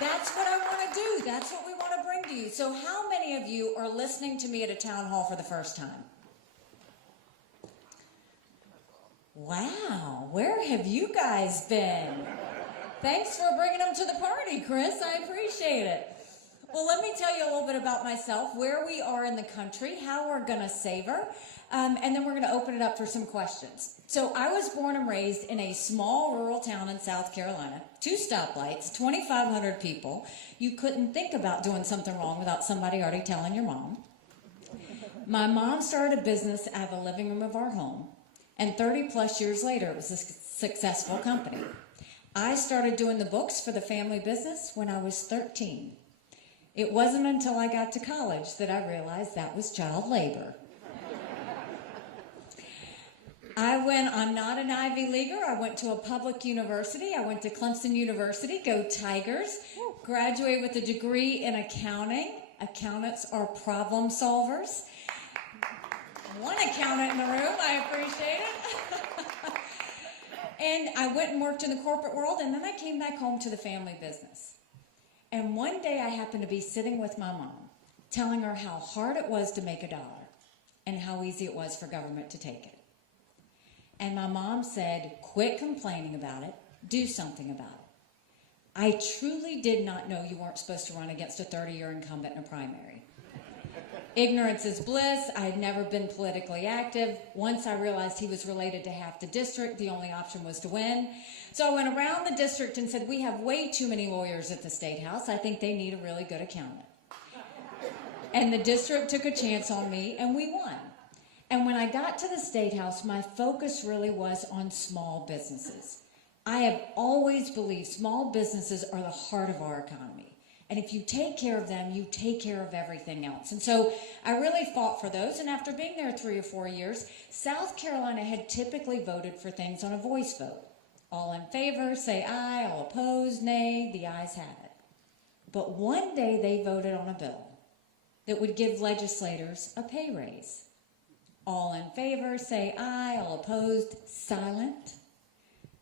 That's what I want to do. That's what we want to bring to you. So how many of you are listening to me at a town hall for the first time? Wow, where have you guys been? Thanks for bringing them to the party, Chris. I appreciate it. Well, let me tell you a little bit about myself, where we are in the country, how we're going to savor, and then we're going to open it up for some questions. So I was born and raised in a small rural town in South Carolina, 2 stoplights, 2,500 people. You couldn't think about doing something wrong without somebody already telling your mom. My mom started a business out of the living room of our home, and 30 plus years later, it was a successful company. I started doing the books for the family business when I was 13. It wasn't until I got to college that I realized that was child labor. I'm not an Ivy Leaguer. I went to a public university. I went to Clemson University. Go Tigers. Graduated with a degree in accounting. Accountants are problem solvers. One accountant in the room. I appreciate it. And I went and worked in the corporate world, and then I came back home to the family business. And one day I happened to be sitting with my mom, telling her how hard it was to make $1 and how easy it was for government to take it. And my mom said, quit complaining about it, do something about it. I truly did not know you weren't supposed to run against a 30-year incumbent in a primary. Ignorance is bliss. I had never been politically active. Once I realized he was related to half the district, the only option was to win. So I went around the district and said, we have way too many lawyers at the State House. I think they need a really good accountant. And the district took a chance on me, and we won. And when I got to the State House, my focus really was on small businesses. I have always believed small businesses are the heart of our economy. And if you take care of them, you take care of everything else. And so I really fought for those. And after being there 3 or 4 years, South Carolina had typically voted for things on a voice vote. All in favor, say aye. All opposed, nay. The ayes have it. But one day they voted on a bill that would give legislators a pay raise. All in favor, say aye. All opposed, silent.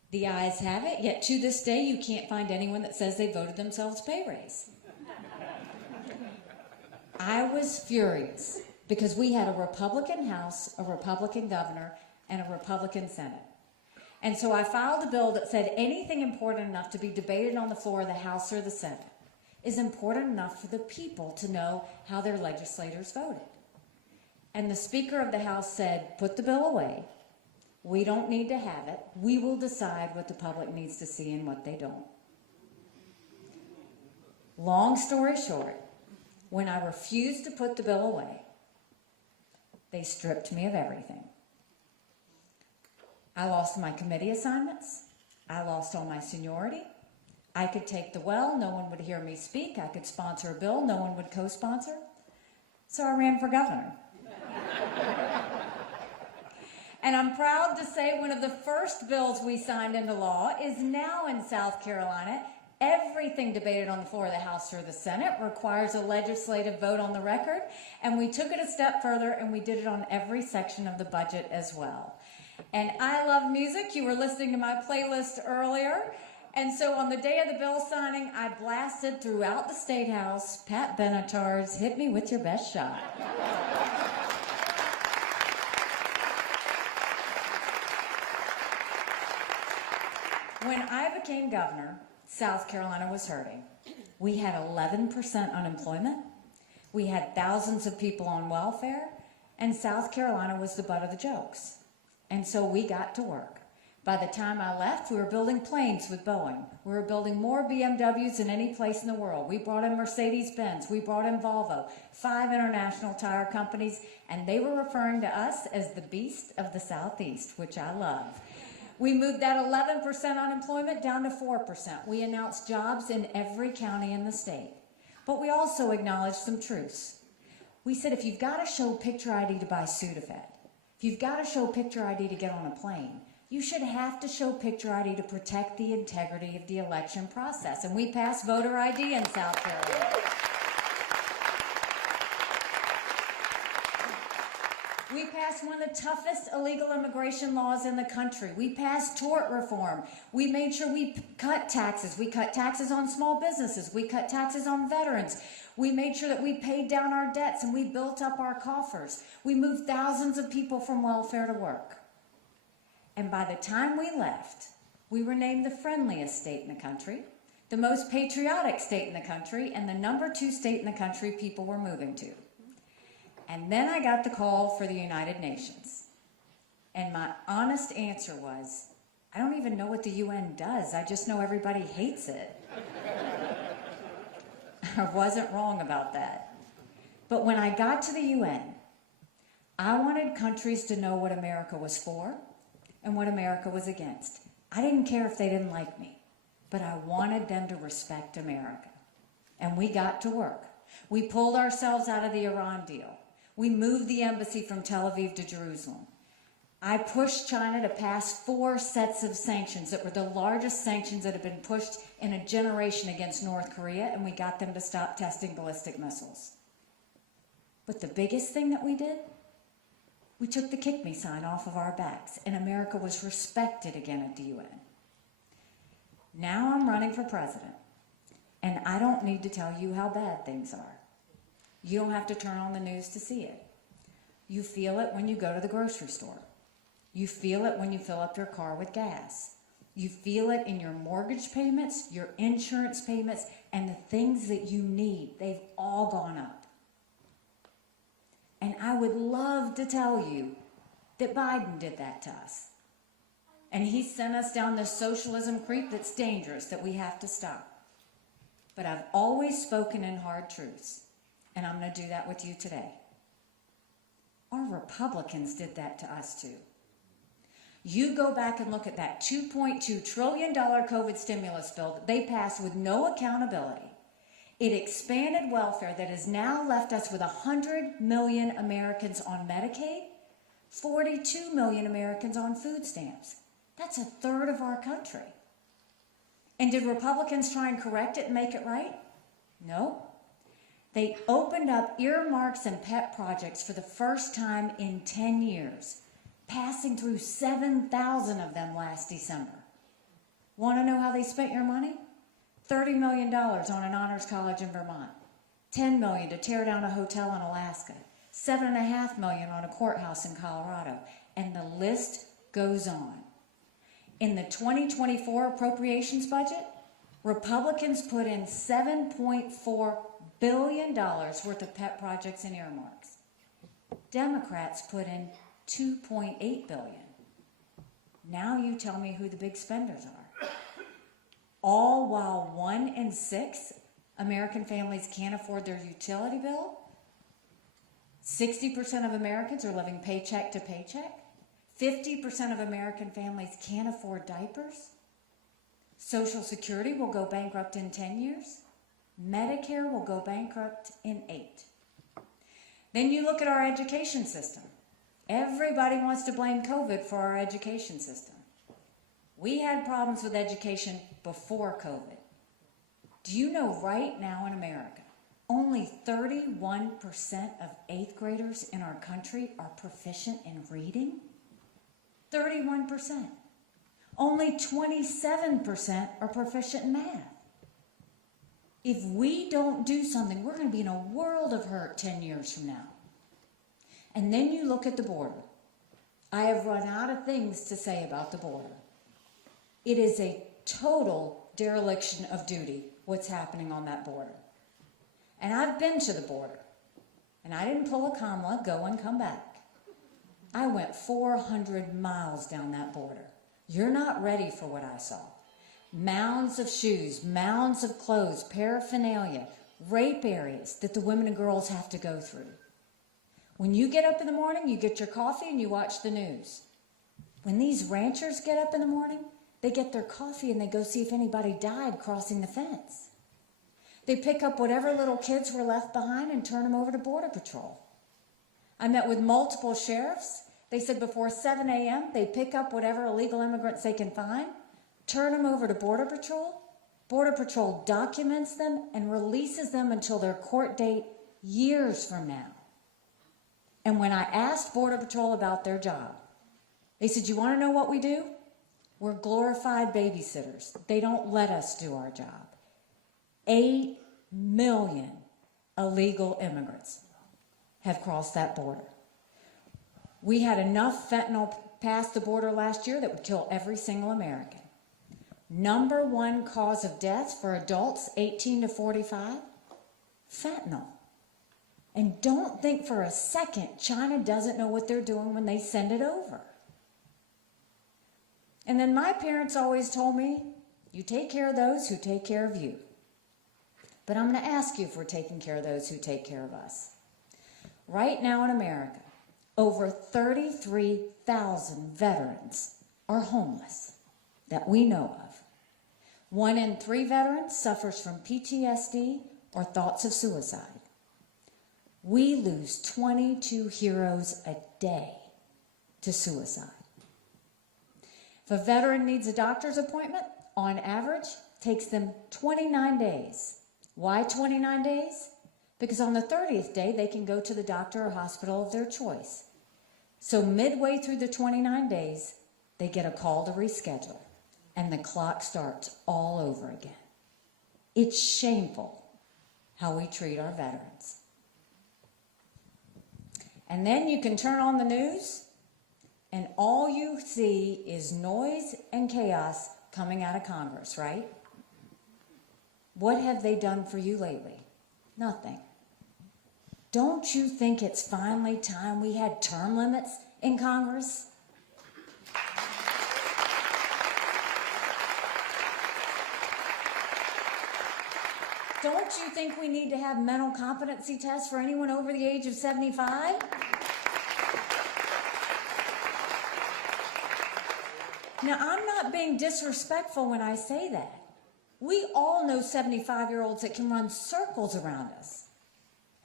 The ayes have it, yet to this day you can't find anyone that says they voted themselves a pay raise. I was furious because we had a Republican House, a Republican governor, and a Republican Senate. And so I filed a bill that said anything important enough to be debated on the floor of the House or the Senate is important enough for the people to know how their legislators voted. And the Speaker of the House said, put the bill away. We don't need to have it. We will decide what the public needs to see and what they don't. Long story short, when I refused to put the bill away, they stripped me of everything. I lost my committee assignments. I lost all my seniority. I could take the well. No one would hear me speak. I could sponsor a bill. No one would co-sponsor. So I ran for governor. And I'm proud to say one of the first bills we signed into law is now in South Carolina. Everything debated on the floor of the House or the Senate requires a legislative vote on the record. And we took it a step further and we did it on every section of the budget as well. And I love music. You were listening to my playlist earlier. And so on the day of the bill signing, I blasted throughout the State House Pat Benatar's Hit Me With Your Best Shot. When I became governor, South Carolina was hurting. We had 11% unemployment. We had thousands of people on welfare, and South Carolina was the butt of the jokes. And so we got to work. By the time I left, we were building planes with Boeing. We were building more BMWs than any place in the world. We brought in Mercedes-Benz. We brought in Volvo, 5 international tire companies, and they were referring to us as the beast of the Southeast, which I love. We moved that 11% unemployment down to 4%. We announced jobs in every county in the state. But we also acknowledged some truths. We said if you've got to show picture ID to buy Sudafed, if you've got to show picture ID to get on a plane, you should have to show picture ID to protect the integrity of the election process. And we passed voter ID in South Carolina. We passed one of the toughest illegal immigration laws in the country. We passed tort reform. We made sure we cut taxes. We cut taxes on small businesses. We cut taxes on veterans. We made sure that we paid down our debts and we built up our coffers. We moved thousands of people from welfare to work. And by the time we left, we were named the friendliest state in the country, the most patriotic state in the country, and the #2 state in the country people were moving to. And then I got the call for the United Nations. And my honest answer was, I don't even know what the UN does. I just know everybody hates it. I wasn't wrong about that. But when I got to the UN, I wanted countries to know what America was for and what America was against. I didn't care if they didn't like me, but I wanted them to respect America. And we got to work. We pulled ourselves out of the Iran deal. We moved the embassy from Tel Aviv to Jerusalem. I pushed China to pass 4 sets of sanctions that were the largest sanctions that had been pushed in a generation against North Korea, and we got them to stop testing ballistic missiles. But the biggest thing that we did, we took the kick me sign off of our backs, and America was respected again at the UN. Now I'm running for president, and I don't need to tell you how bad things are. You don't have to turn on the news to see it. You feel it when you go to the grocery store. You feel it when you fill up your car with gas. You feel it in your mortgage payments, your insurance payments, and the things that you need. They've all gone up. And I would love to tell you that Biden did that to us. And he sent us down this socialism creep that's dangerous, that we have to stop. But I've always spoken in hard truths, and I'm going to do that with you today. Our Republicans did that to us too. You go back and look at that $2.2 trillion COVID stimulus bill that they passed with no accountability. It expanded welfare that has now left us with 100 million Americans on Medicaid, 42 million Americans on food stamps. That's a third of our country. And did Republicans try and correct it and make it right? No. They opened up earmarks and pet projects for the first time in 10 years, passing through 7,000 of them last December. Want to know how they spent your money? $30 million on an honors college in Vermont, $10 million to tear down a hotel in Alaska, $7.5 million on a courthouse in Colorado, and the list goes on. In the 2024 appropriations budget, Republicans put in $7.4 billion worth of pet projects and earmarks. Democrats put in $2.8 billion. Now you tell me who the big spenders are. All while 1 in 6 American families can't afford their utility bill. 60% of Americans are living paycheck to paycheck. 50% of American families can't afford diapers. Social Security will go bankrupt in 10 years. Medicare will go bankrupt in 8. Then you look at our education system. Everybody wants to blame COVID for our education system. We had problems with education before COVID. Do you know right now in America, only 31% of 8th graders in our country are proficient in reading? 31%. Only 27% are proficient in math. If we don't do something, we're going to be in a world of hurt 10 years from now. And then you look at the border. I have run out of things to say about the border. It is a total dereliction of duty, what's happening on that border. And I've been to the border, and I didn't pull a Kamala, go and come back. I went 400 miles down that border. You're not ready for what I saw. Mounds of shoes, mounds of clothes, paraphernalia, rape areas that the women and girls have to go through. When you get up in the morning, you get your coffee and you watch the news. When these ranchers get up in the morning, they get their coffee and they go see if anybody died crossing the fence. They pick up whatever little kids were left behind and turn them over to Border Patrol. I met with multiple sheriffs. They said before 7 a.m., they pick up whatever illegal immigrants they can find, turn them over to Border Patrol. Border Patrol documents them and releases them until their court date years from now. And when I asked Border Patrol about their job, they said, you want to know what we do? We're glorified babysitters. They don't let us do our job. 8 million illegal immigrants have crossed that border. We had enough fentanyl pass the border last year that would kill every single American. Number one cause of death for adults 18 to 45, fentanyl. And don't think for a second China doesn't know what they're doing when they send it over. And then my parents always told me, you take care of those who take care of you. But I'm going to ask you if we're taking care of those who take care of us. Right now in America, over 33,000 veterans are homeless that we know of. 1 in 3 veterans suffers from PTSD or thoughts of suicide. We lose 22 heroes a day to suicide. If a veteran needs a doctor's appointment, on average, it takes them 29 days. Why 29 days? Because on the 30th day, they can go to the doctor or hospital of their choice. So midway through the 29 days, they get a call to reschedule, and the clock starts all over again. It's shameful how we treat our veterans. And then you can turn on the news, and all you see is noise and chaos coming out of Congress, right? What have they done for you lately? Nothing. Don't you think it's finally time we had term limits in Congress? Don't you think we need to have mental competency tests for anyone over the age of 75? Now, I'm not being disrespectful when I say that. We all know 75-year-olds that can run circles around us.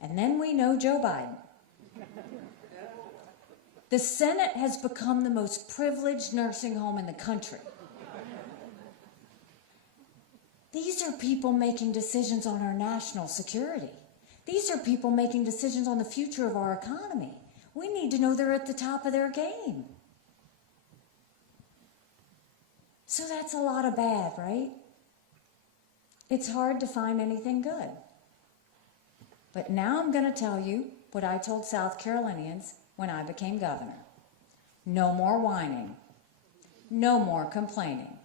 And then we know Joe Biden. The Senate has become the most privileged nursing home in the country. These are people making decisions on our national security. These are people making decisions on the future of our economy. We need to know they're at the top of their game. So that's a lot of bad, right? It's hard to find anything good. But now I'm going to tell you what I told South Carolinians when I became governor. No more whining. No more complaining.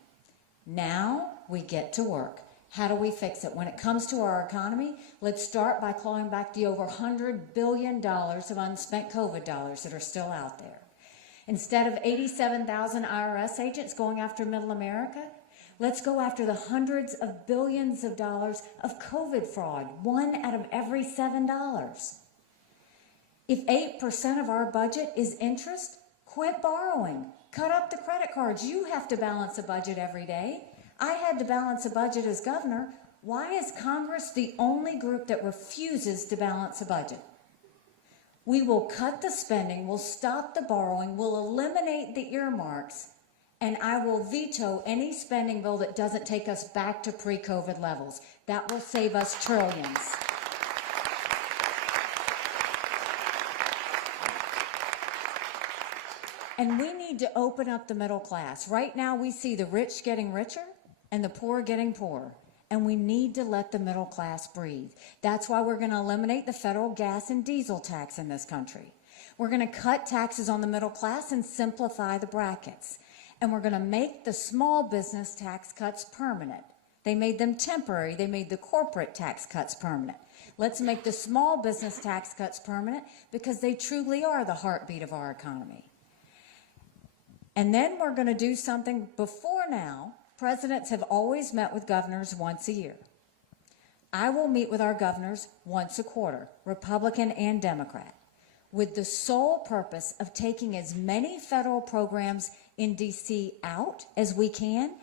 Now we get to work. How do we fix it? When it comes to our economy, let's start by clawing back the over $100 billion of unspent COVID dollars that are still out there. Instead of 87,000 IRS agents going after middle America, let's go after the hundreds of billions of dollars of COVID fraud, 1 out of every $7. If 8% of our budget is interest, quit borrowing. Cut up the credit cards. You have to balance a budget every day. I had to balance a budget as governor. Why is Congress the only group that refuses to balance a budget? We will cut the spending, we'll stop the borrowing, we'll eliminate the earmarks, and I will veto any spending bill that doesn't take us back to pre-COVID levels. That will save us trillions. And we need to open up the middle class. Right now we see the rich getting richer and the poor getting poorer. And we need to let the middle class breathe. That's why we're going to eliminate the federal gas and diesel tax in this country. We're going to cut taxes on the middle class and simplify the brackets. And we're going to make the small business tax cuts permanent. They made them temporary. They made the corporate tax cuts permanent. Let's make the small business tax cuts permanent because they truly are the heartbeat of our economy. And then we're going to do something before now. Presidents have always met with governors once a year. I will meet with our governors once a quarter, Republican and Democrat, with the sole purpose of taking as many federal programs in D.C. out as we can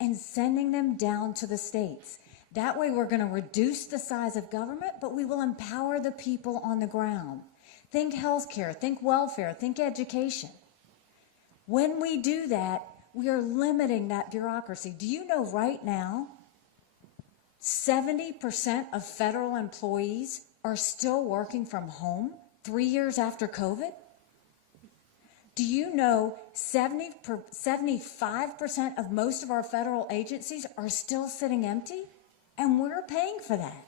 and sending them down to the states. That way we're going to reduce the size of government, but we will empower the people on the ground. Think healthcare, think welfare, think education. When we do that, we are limiting that bureaucracy. Do you know right now, 70% of federal employees are still working from home 3 years after COVID? Do you know 75% of most of our federal agencies are still sitting empty? And we're paying for that.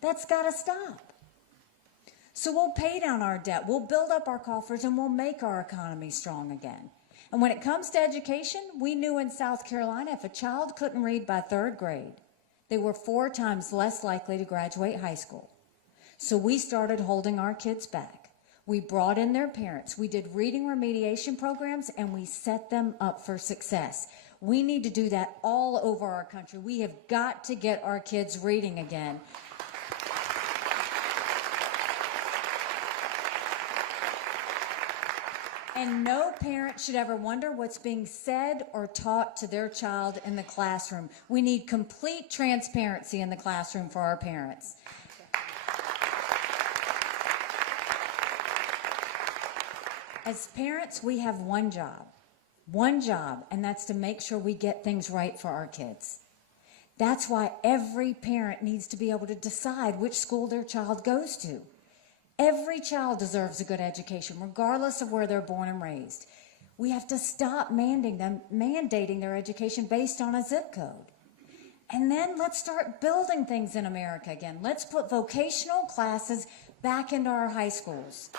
That's got to stop. So we'll pay down our debt, we'll build up our coffers, and we'll make our economy strong again. And when it comes to education, we knew in South Carolina if a child couldn't read by 3rd grade, they were 4 times less likely to graduate high school. So we started holding our kids back. We brought in their parents. We did reading remediation programs, and we set them up for success. We need to do that all over our country. We have got to get our kids reading again. And no parent should ever wonder what's being said or taught to their child in the classroom. We need complete transparency in the classroom for our parents. As parents, we have one job, and that's to make sure we get things right for our kids. That's why every parent needs to be able to decide which school their child goes to. Every child deserves a good education, regardless of where they're born and raised. We have to stop mandating their education based on a zip code. And then let's start building things in America again. Let's put vocational classes back into our high schools.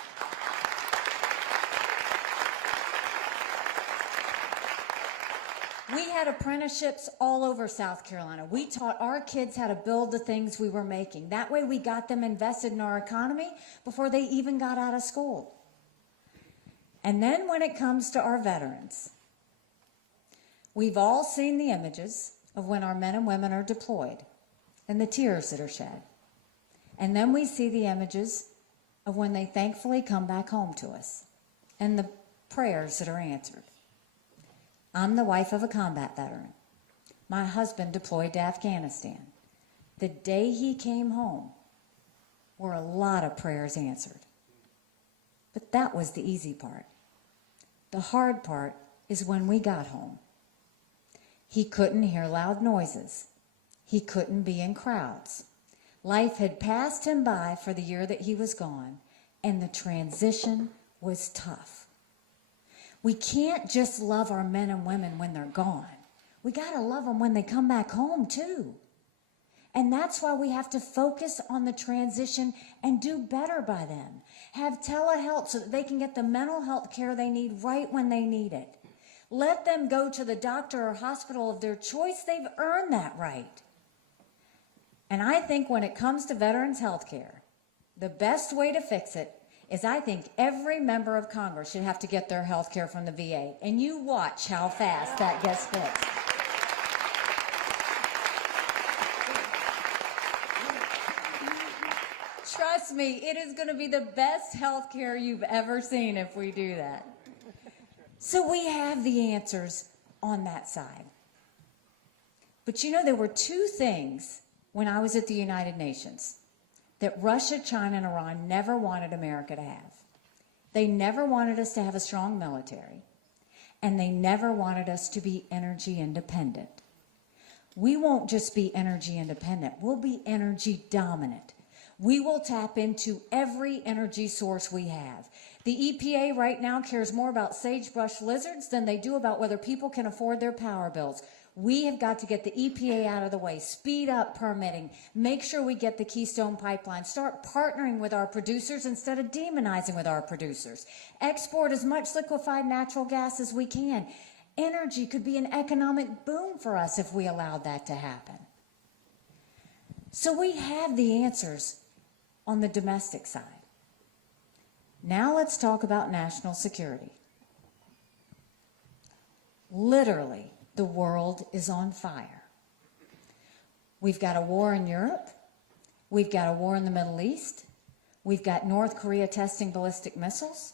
We had apprenticeships all over South Carolina. We taught our kids how to build the things we were making. That way we got them invested in our economy before they even got out of school. And then when it comes to our veterans, we've all seen the images of when our men and women are deployed and the tears that are shed. And then we see the images of when they thankfully come back home to us and the prayers that are answered. I'm the wife of a combat veteran. My husband deployed to Afghanistan. The day he came home were a lot of prayers answered. But that was the easy part. The hard part is when we got home. He couldn't hear loud noises. He couldn't be in crowds. Life had passed him by for the year that he was gone, and the transition was tough. We can't just love our men and women when they're gone. We got to love them when they come back home, too. And that's why we have to focus on the transition and do better by them. Have telehealth so that they can get the mental health care they need right when they need it. Let them go to the doctor or hospital of their choice. They've earned that right. And I think when it comes to veterans health care, the best way to fix it is I think every member of Congress should have to get their health care from the VA. And you watch how fast that gets fixed. Trust me, it is going to be the best health care you've ever seen if we do that. So we have the answers on that side. But you know, there were 2 things when I was at the United Nations that Russia, China, and Iran never wanted America to have. They never wanted us to have a strong military, and they never wanted us to be energy independent. We won't just be energy independent, we'll be energy dominant. We will tap into every energy source we have. The EPA right now cares more about sagebrush lizards than they do about whether people can afford their power bills. We have got to get the EPA out of the way, speed up permitting, make sure we get the Keystone Pipeline, start partnering with our producers instead of demonizing with our producers. Export as much liquefied natural gas as we can. Energy could be an economic boom for us if we allowed that to happen. So we have the answers on the domestic side. Now let's talk about national security. Literally, the world is on fire. We've got a war in Europe. We've got a war in the Middle East. We've got North Korea testing ballistic missiles.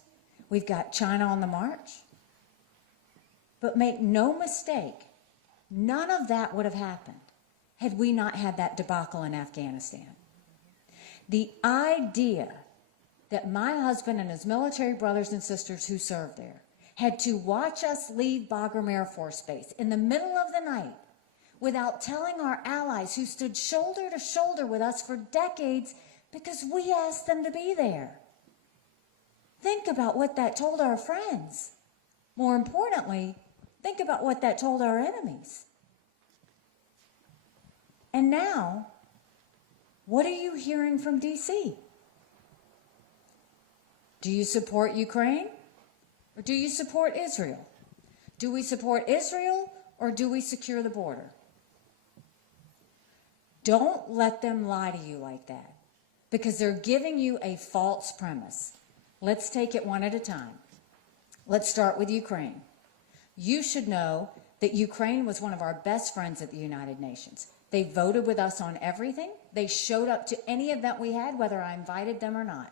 We've got China on the march. But make no mistake, none of that would have happened had we not had that debacle in Afghanistan. The idea that my husband and his military brothers and sisters who served there had to watch us leave Bagram Air Force Base in the middle of the night without telling our allies who stood shoulder to shoulder with us for decades because we asked them to be there. Think about what that told our friends. More importantly, think about what that told our enemies. And now, what are you hearing from D.C.? Do you support Ukraine or do you support Israel? Do we support Israel or do we secure the border? Don't let them lie to you like that, because they're giving you a false premise. Let's take it one at a time. Let's start with Ukraine. You should know that Ukraine was one of our best friends at the United Nations. They voted with us on everything. They showed up to any event we had, whether I invited them or not.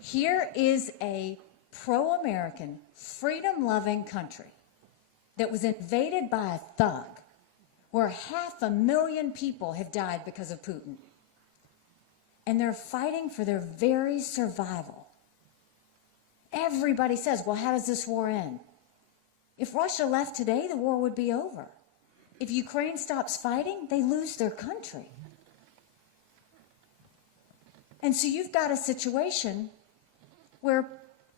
Here is a pro-American, freedom-loving country that was invaded by a thug, where 500,000 people have died because of Putin. And they're fighting for their very survival. Everybody says, well, how does this war end? If Russia left today, the war would be over. If Ukraine stops fighting, they lose their country. And so you've got a situation where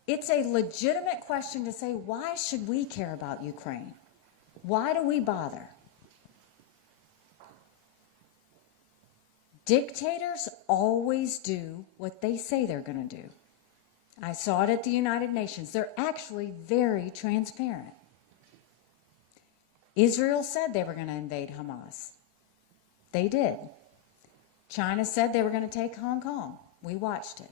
it's a legitimate question to say, why should we care about Ukraine? Why do we bother? Dictators always do what they say they're going to do. I saw it at the United Nations. They're actually very transparent. Israel said they were going to invade Hamas. They did. China said they were going to take Hong Kong. We watched it.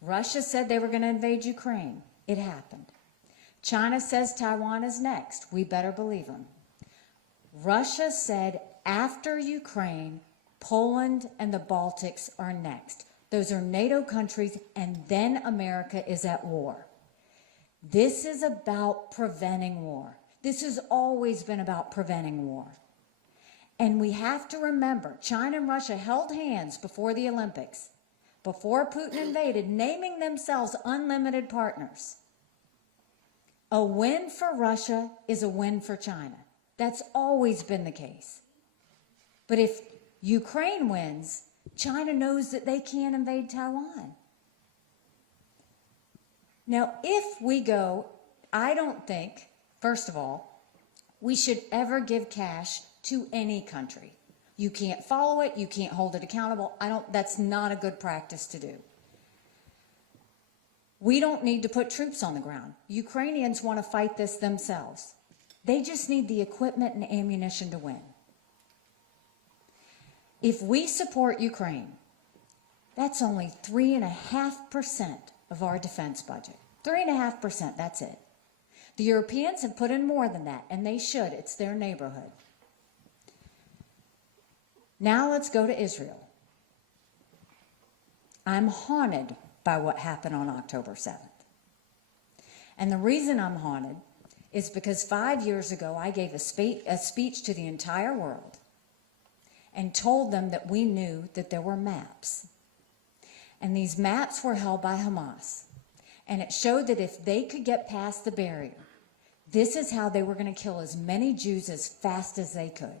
Russia said they were going to invade Ukraine. It happened. China says Taiwan is next. We better believe them. Russia said after Ukraine, Poland and the Baltics are next. Those are NATO countries, and then America is at war. This is about preventing war. This has always been about preventing war. And we have to remember, China and Russia held hands before the Olympics, before Putin invaded, naming themselves unlimited partners. A win for Russia is a win for China. That's always been the case. But if Ukraine wins, China knows that they can't invade Taiwan. Now, if we go, I don't think, first of all, we should ever give cash to any country. You can't follow it, you can't hold it accountable. That's not a good practice to do. We don't need to put troops on the ground. Ukrainians want to fight this themselves. They just need the equipment and ammunition to win. If we support Ukraine, that's only 3.5% of our defense budget. 3.5%, that's it. The Europeans have put in more than that, and they should. It's their neighborhood. Now let's go to Israel. I'm haunted by what happened on October 7th. And the reason I'm haunted is because 5 years ago I gave a speech to the entire world and told them that we knew that there were maps. And these maps were held by Hamas. And it showed that if they could get past the barrier, this is how they were going to kill as many Jews as fast as they could.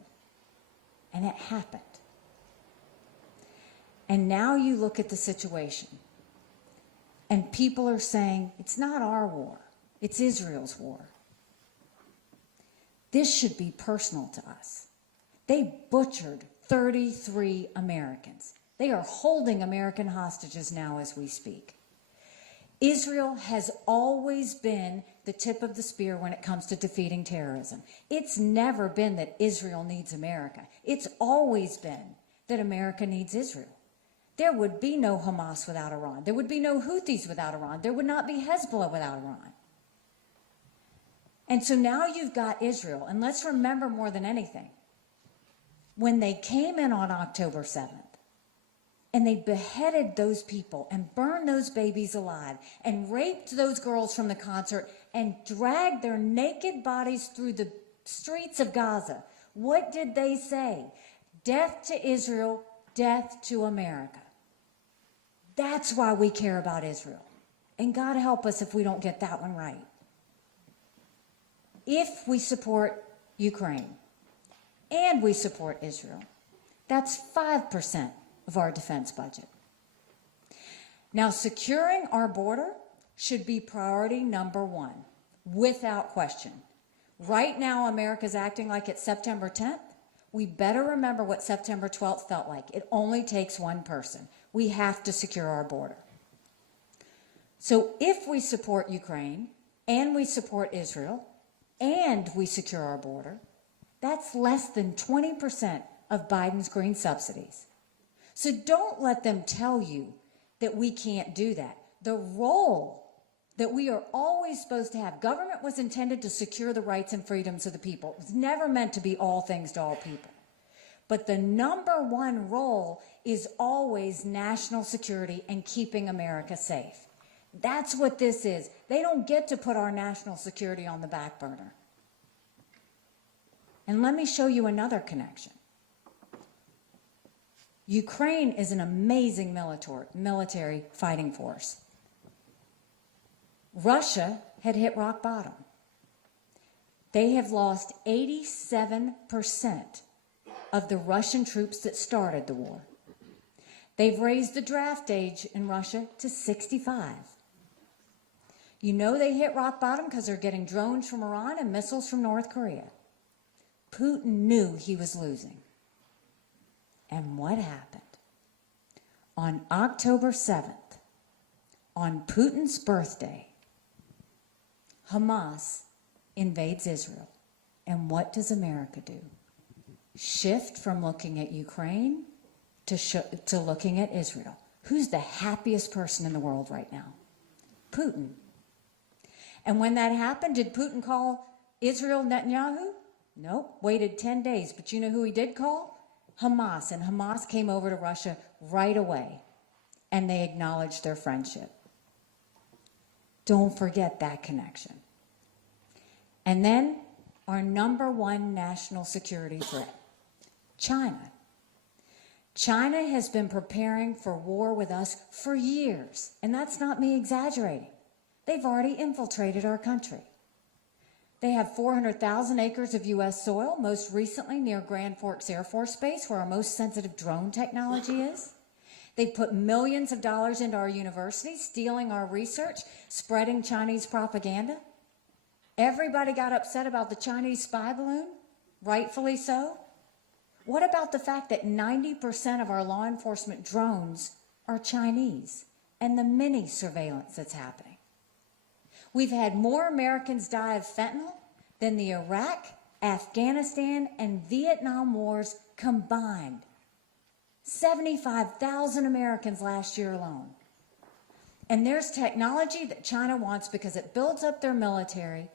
And it happened. And now you look at the situation, and people are saying, it's not our war, it's Israel's war. This should be personal to us. They butchered 33 Americans. They are holding American hostages now as we speak. Israel has always been the tip of the spear when it comes to defeating terrorism. It's never been that Israel needs America. It's always been that America needs Israel. There would be no Hamas without Iran. There would be no Houthis without Iran. There would not be Hezbollah without Iran. And so now you've got Israel. And let's remember more than anything, when they came in on October 7th, and they beheaded those people and burned those babies alive and raped those girls from the concert and dragged their naked bodies through the streets of Gaza, what did they say? Death to Israel, death to America. That's why we care about Israel. And God help us if we don't get that one right. If we support Ukraine and we support Israel, that's 5% of our defense budget. Now, securing our border should be priority number one, without question. Right now, America's acting like it's September 10th. We better remember what September 12th felt like. It only takes one person. We have to secure our border. So if we support Ukraine, and we support Israel, and we secure our border, that's less than 20% of Biden's green subsidies. So don't let them tell you that we can't do that. The role that we are always supposed to have, government was intended to secure the rights and freedoms of the people. It was never meant to be all things to all people. But the number one role is always national security and keeping America safe. That's what this is. They don't get to put our national security on the back burner. And let me show you another connection. Ukraine is an amazing military fighting force. Russia had hit rock bottom. They have lost 87% of the Russian troops that started the war. They've raised the draft age in Russia to 65. You know they hit rock bottom because they're getting drones from Iran and missiles from North Korea. Putin knew he was losing. And what happened? On October 7th, on Putin's birthday, Hamas invades Israel. And what does America do? Shift from looking at Ukraine to looking at Israel. Who's the happiest person in the world right now? Putin. And when that happened, did Putin call Israel Netanyahu? Nope, waited 10 days. But you know who he did call? Hamas. And Hamas came over to Russia right away. And they acknowledged their friendship. Don't forget that connection. And then our number one national security threat, China. China has been preparing for war with us for years. And that's not me exaggerating. They've already infiltrated our country. They have 400,000 acres of U.S. soil, most recently near Grand Forks Air Force Base, where our most sensitive drone technology is. They've put millions of dollars into our universities, stealing our research, spreading Chinese propaganda. Everybody got upset about the Chinese spy balloon, rightfully so. What about the fact that 90% of our law enforcement drones are Chinese and the mini surveillance that's happening? We've had more Americans die of fentanyl than the Iraq, Afghanistan, and Vietnam wars combined. 75,000 Americans last year alone. And there's technology that China wants because it builds up their military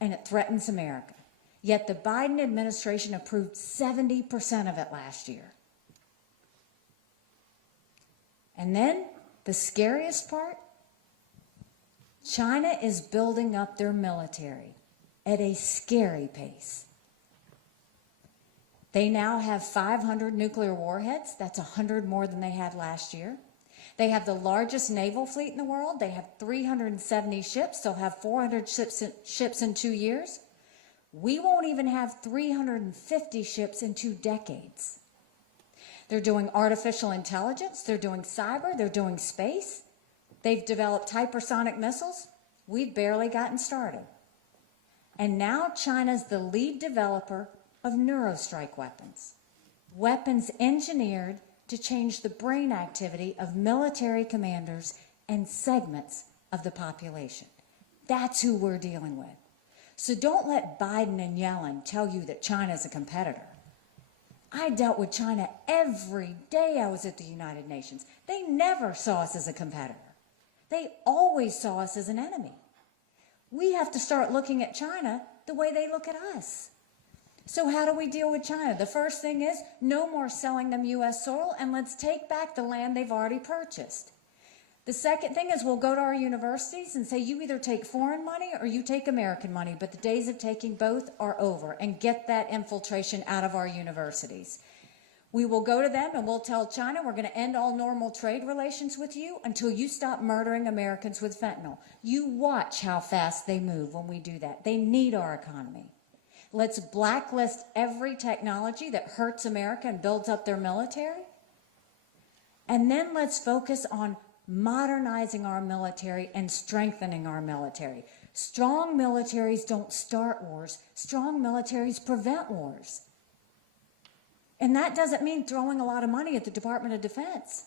and it threatens America. Yet the Biden administration approved 70% of it last year. And then the scariest part, China is building up their military at a scary pace. They now have 500 nuclear warheads. That's 100 more than they had last year. They have the largest naval fleet in the world. They have 370 ships. They'll have 400 ships in 2 years. We won't even have 350 ships in 2 decades. They're doing artificial intelligence. They're doing cyber. They're doing space. They've developed hypersonic missiles. We've barely gotten started. And now China's the lead developer of neurostrike weapons. Weapons engineered to change the brain activity of military commanders and segments of the population. That's who we're dealing with. So don't let Biden and Yellen tell you that China's a competitor. I dealt with China every day I was at the United Nations. They never saw us as a competitor. They always saw us as an enemy. We have to start looking at China the way they look at us. So how do we deal with China? The first thing is no more selling them U.S. soil, and let's take back the land they've already purchased. The second thing is we'll go to our universities and say you either take foreign money or you take American money, but the days of taking both are over, and get that infiltration out of our universities. We will go to them and we'll tell China we're going to end all normal trade relations with you until you stop murdering Americans with fentanyl. You watch how fast they move when we do that. They need our economy. Let's blacklist every technology that hurts America and builds up their military. And then let's focus on modernizing our military and strengthening our military. Strong militaries don't start wars. Strong militaries prevent wars. And that doesn't mean throwing a lot of money at the Department of Defense.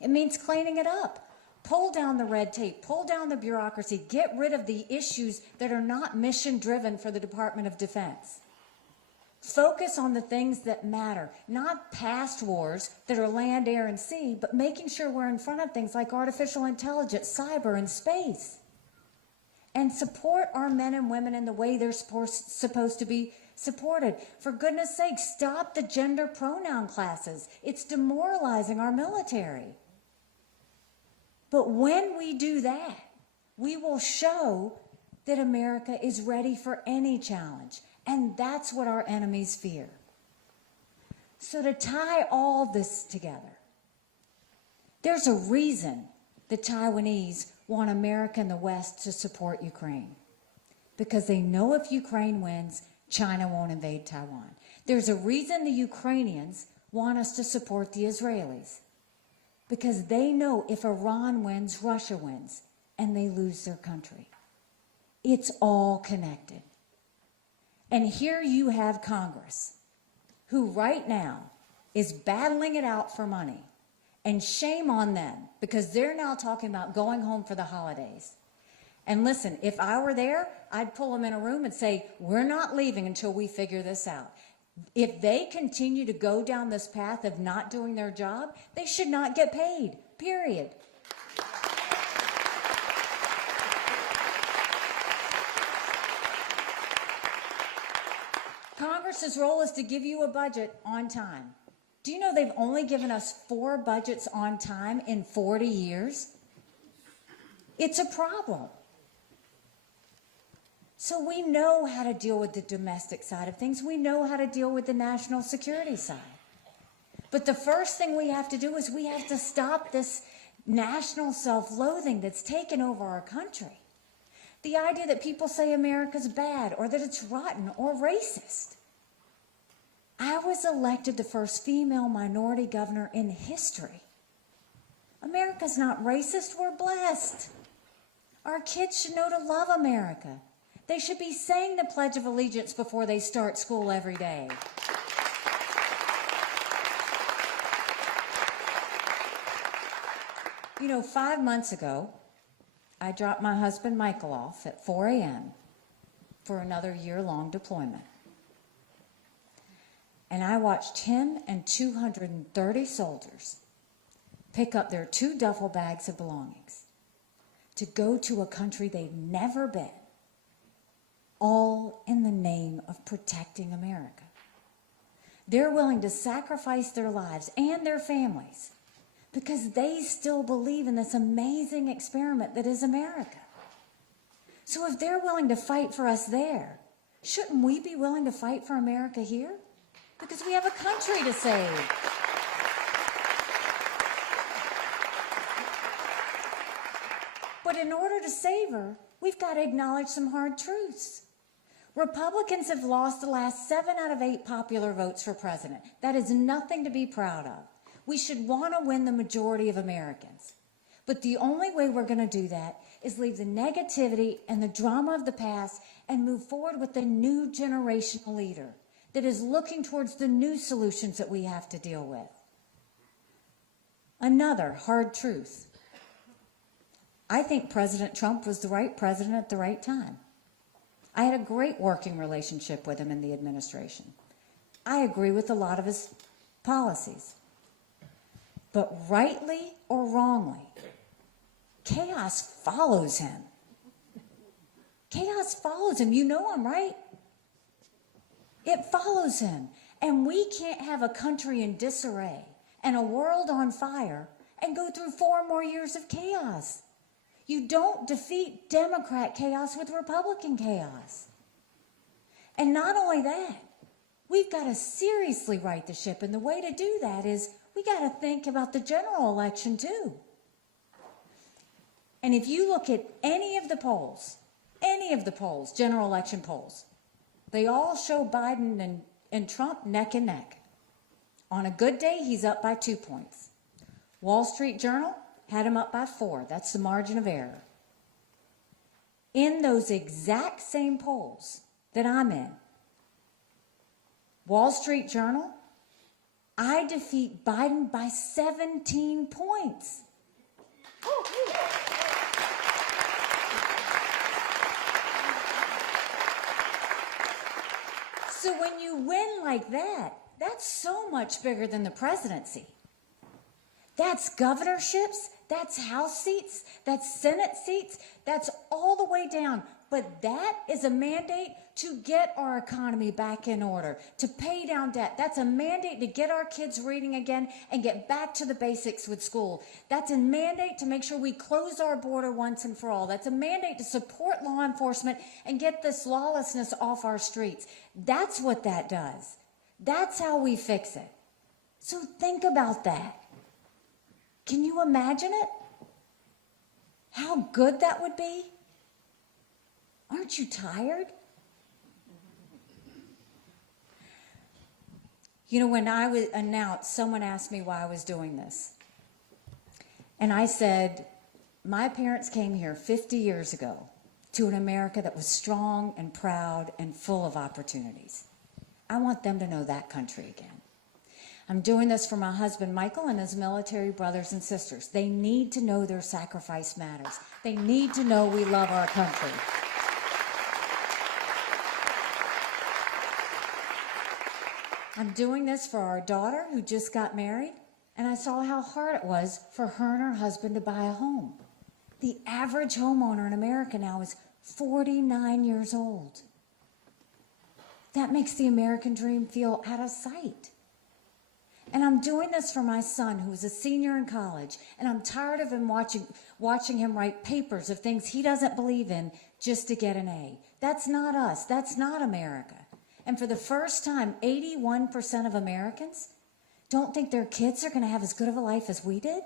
It means cleaning it up. Pull down the red tape, pull down the bureaucracy, get rid of the issues that are not mission-driven for the Department of Defense. Focus on the things that matter, not past wars that are land, air, and sea, but making sure we're in front of things like artificial intelligence, cyber, and space. And support our men and women in the way they're supposed to be supported. For goodness sake, stop the gender pronoun classes. It's demoralizing our military. But when we do that, we will show that America is ready for any challenge. And that's what our enemies fear. So to tie all this together, there's a reason the Taiwanese want America and the West to support Ukraine. Because they know if Ukraine wins, China won't invade Taiwan. There's a reason the Ukrainians want us to support the Israelis. Because they know if Iran wins, Russia wins, and they lose their country. It's all connected. And here you have Congress, who right now is battling it out for money. And shame on them, because they're now talking about going home for the holidays. And listen, if I were there, I'd pull them in a room and say, we're not leaving until we figure this out. If they continue to go down this path of not doing their job, they should not get paid, period. Congress's role is to give you a budget on time. Do you know they've only given us 4 budgets on time in 40 years? It's a problem. So we know how to deal with the domestic side of things. We know how to deal with the national security side. But the first thing we have to do is we have to stop this national self-loathing that's taken over our country. The idea that people say America's bad or that it's rotten or racist. I was elected the first female minority governor in history. America's not racist, we're blessed. Our kids should know to love America. They should be saying the Pledge of Allegiance before they start school every day. You know, 5 months ago, I dropped my husband Michael off at 4 a.m. for another year-long deployment. And I watched him and 230 soldiers pick up their 2 duffel bags of belongings to go to a country they'd never been, all in the name of protecting America. They're willing to sacrifice their lives and their families because they still believe in this amazing experiment that is America. So if they're willing to fight for us there, shouldn't we be willing to fight for America here? Because we have a country to save. But in order to save her, we've got to acknowledge some hard truths. Republicans have lost the last 7 out of 8 popular votes for president. That is nothing to be proud of. We should want to win the majority of Americans. But the only way we're going to do that is leave the negativity and the drama of the past and move forward with a new generational leader that is looking towards the new solutions that we have to deal with. Another hard truth. I think President Trump was the right president at the right time. I had a great working relationship with him in the administration. I agree with a lot of his policies. But rightly or wrongly, chaos follows him. Chaos follows him. You know I'm right. It follows him. And we can't have a country in disarray and a world on fire and go through 4 more years of chaos. You don't defeat Democrat chaos with Republican chaos. And not only that, we've got to seriously right the ship. And the way to do that is we got to think about the general election too. And if you look at any of the polls, general election polls, they all show Biden and Trump neck and neck. On a good day, he's up by 2 points. Wall Street Journal, had him up by 4. That's the margin of error. In those exact same polls that I'm in, Wall Street Journal, I defeat Biden by 17 points. So when you win like that, that's so much bigger than the presidency. That's governorships, that's House seats, that's Senate seats, that's all the way down. But that is a mandate to get our economy back in order, to pay down debt. That's a mandate to get our kids reading again and get back to the basics with school. That's a mandate to make sure we close our border once and for all. That's a mandate to support law enforcement and get this lawlessness off our streets. That's what that does. That's how we fix it. So think about that. Can you imagine it? How good that would be? Aren't you tired? You know, when I was announced, someone asked me why I was doing this. And I said, my parents came here 50 years ago to an America that was strong and proud and full of opportunities. I want them to know that country again. I'm doing this for my husband, Michael, and his military brothers and sisters. They need to know their sacrifice matters. They need to know we love our country. I'm doing this for our daughter who just got married, and I saw how hard it was for her and her husband to buy a home. The average homeowner in America now is 49 years old. That makes the American dream feel out of sight. And I'm doing this for my son, who's a senior in college, and I'm tired of him watching him write papers of things he doesn't believe in just to get an A. That's not us. That's not America. And for the first time, 81% of Americans don't think their kids are going to have as good of a life as we did.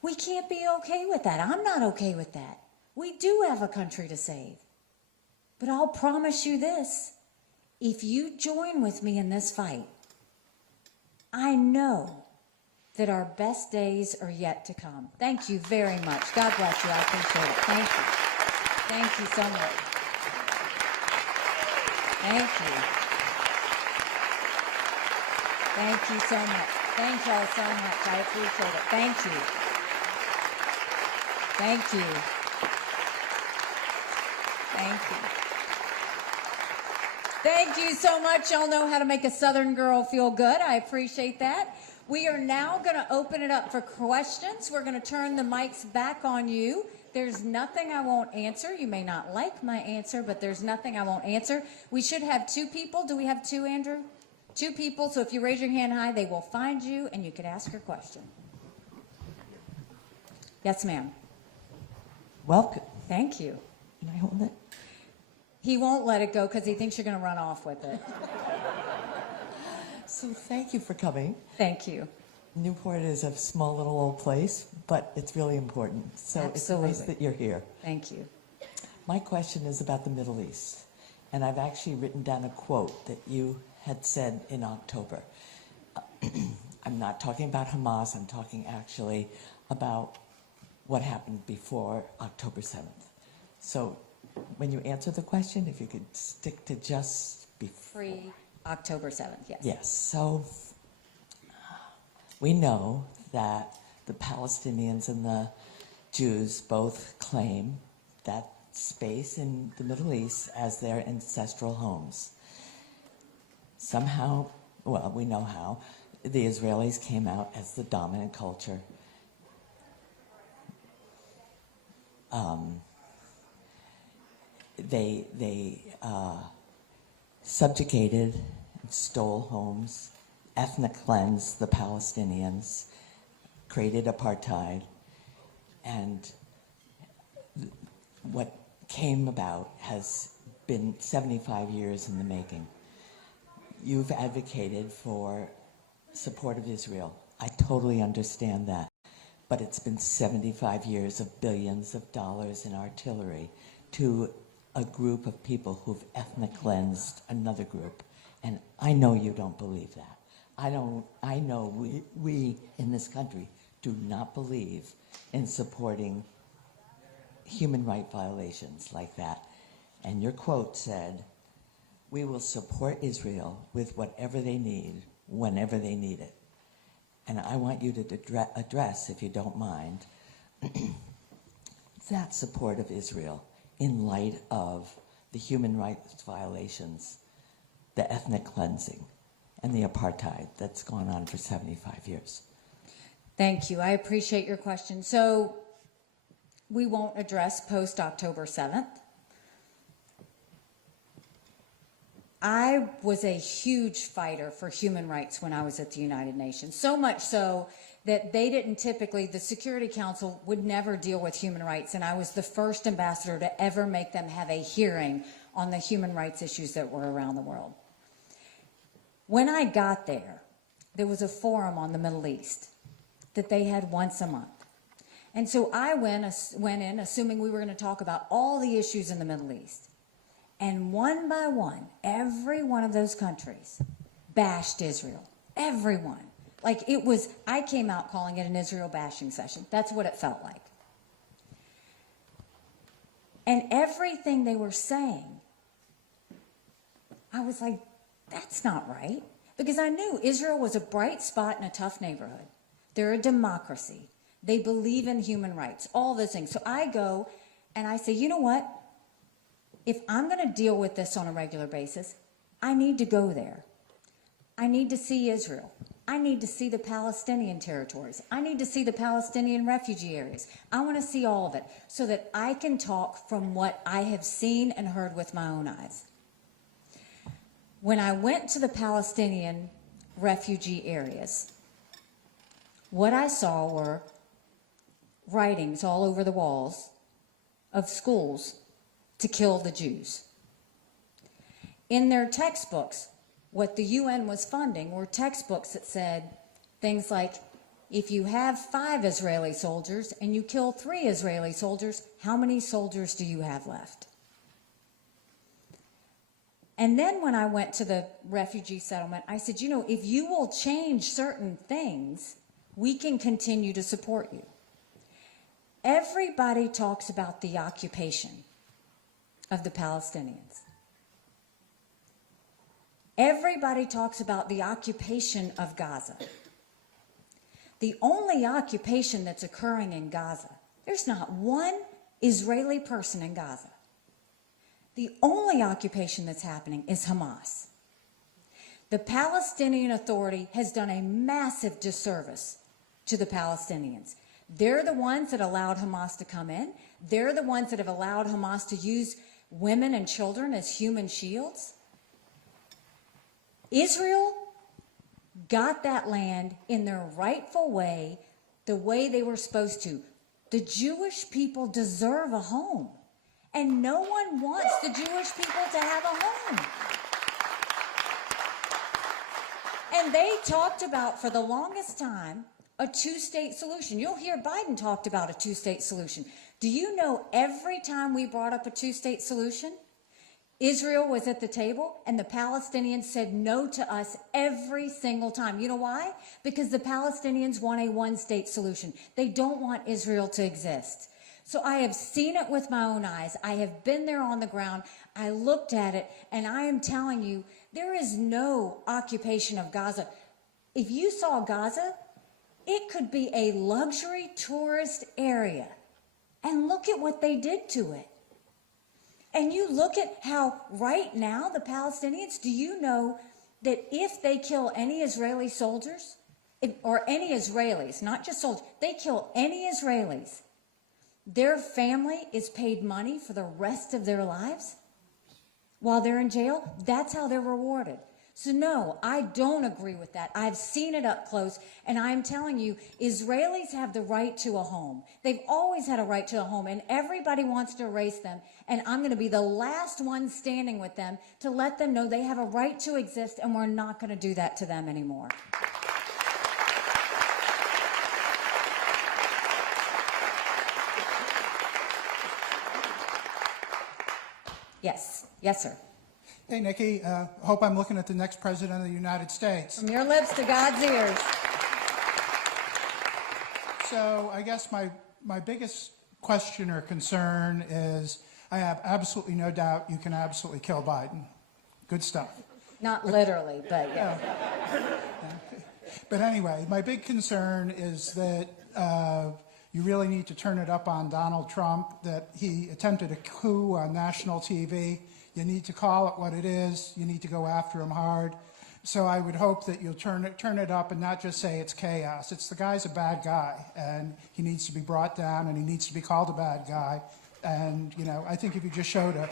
We can't be okay with that. I'm not okay with that. We do have a country to save. But I'll promise you this. If you join with me in this fight, I know that our best days are yet to come. Thank you very much. God bless you. I appreciate it. Thank you. Thank you so much. Thank you. Thank you so much. Thank y'all so much. I appreciate it. Thank you. Thank you. Thank you. Thank you so much. Y'all know how to make a Southern girl feel good. I appreciate that. We are now going to open it up for questions. We're going to turn the mics back on you. There's nothing I won't answer. You may not like my answer, but there's nothing I won't answer. We should have 2 people. Do we have 2, Andrew? 2 people. So if you raise your hand high, they will find you and you can ask your question. Yes, ma'am. Welcome. Thank you. Can I hold it? He won't let it go because he thinks you're going to run off with it. So thank you for coming. Thank you. Newport is a small little old place, but it's really important. So Absolutely. It's nice that you're here. Thank you. My question is about the Middle East. And I've actually written down a quote that you had said in October. I'm not talking about Hamas. I'm talking actually about what happened before October 7th. So when you answer the question, if you could stick to just before. Pre-October 7th, yes. Yes. So we know that the Palestinians and the Jews both claim that space in the Middle East as their ancestral homes. Somehow, well, we know how, the Israelis came out as the dominant culture. They subjugated and stole homes, ethnic cleansed the Palestinians, created apartheid, and what came about has been 75 years in the making. You've advocated for support of Israel. I totally understand that. But it's been 75 years of billions of dollars in artillery to a group of people who've ethnic cleansed another group. And I know you don't believe that. I know we in this country do not believe in supporting human rights violations like that. And your quote said, "We will support Israel with whatever they need, whenever they need it." And I want you to address, if you don't mind, that support of Israel in light of the human rights violations, the ethnic cleansing, and the apartheid that's gone on for 75 years. Thank you. I appreciate your question. So we won't address post-October 7th. I was a huge fighter for human rights when I was at the United Nations, so much so that they didn't typically, the Security Council would never deal with human rights, and I was the first ambassador to ever make them have a hearing on the human rights issues that were around the world. When I got there, there was a forum on the Middle East that they had once a month. And so I went in assuming we were going to talk about all the issues in the Middle East. And one by one, every one of those countries bashed Israel. Everyone. Like it was, I came out calling it an Israel bashing session. That's what it felt like. And everything they were saying, I was like, that's not right. Because I knew Israel was a bright spot in a tough neighborhood. They're a democracy. They believe in human rights, all those things. So I go and I say, you know what? If I'm going to deal with this on a regular basis, I need to go there. I need to see Israel. I need to see the Palestinian territories. I need to see the Palestinian refugee areas. I want to see all of it so that I can talk from what I have seen and heard with my own eyes. When I went to the Palestinian refugee areas, what I saw were writings all over the walls of schools to kill the Jews. In their textbooks, what the UN was funding were textbooks that said things like, if you have 5 Israeli soldiers and you kill 3 Israeli soldiers, how many soldiers do you have left? And then when I went to the refugee settlement, I said, you know, if you will change certain things, we can continue to support you. Everybody talks about the occupation of the Palestinians. Everybody talks about the occupation of Gaza. The only occupation that's occurring in Gaza, there's not one Israeli person in Gaza. The only occupation that's happening is Hamas. The Palestinian Authority has done a massive disservice to the Palestinians. They're the ones that allowed Hamas to come in. They're the ones that have allowed Hamas to use women and children as human shields. Israel got that land in their rightful way, the way they were supposed to. The Jewish people deserve a home, and no one wants the Jewish people to have a home. And they talked about, for the longest time, a 2-state solution. You'll hear Biden talked about a 2-state solution. Do you know every time we brought up a 2-state solution, Israel was at the table and the Palestinians said no to us every single time. You know why? Because the Palestinians want a 1-state solution. They don't want Israel to exist. So I have seen it with my own eyes. I have been there on the ground. I looked at it, and I am telling you, there is no occupation of Gaza. If you saw Gaza, it could be a luxury tourist area. And look at what they did to it. And you look at how right now the Palestinians, do you know that if they kill any Israeli soldiers, or any Israelis, not just soldiers, they kill any Israelis, their family is paid money for the rest of their lives while they're in jail? That's how they're rewarded. So no, I don't agree with that. I've seen it up close, and I'm telling you, Israelis have the right to a home. They've always had a right to a home, and everybody wants to erase them, and I'm going to be the last one standing with them to let them know they have a right to exist, and we're not going to do that to them anymore. Yes. Yes, sir. Hey, Nikki, hope I'm looking at the next president of the United States. From your lips to God's ears. So I guess my biggest question or concern is I have absolutely no doubt you can absolutely kill Biden. Good stuff. Not literally, but yeah. But anyway, my big concern is that you really need to turn it up on Donald Trump, that he attempted a coup on national TV. You need to call it what it is. You need to go after him hard. So I would hope that you'll turn it up and not just say it's chaos. It's the guy's a bad guy, and he needs to be brought down, and he needs to be called a bad guy. And I think if you just showed a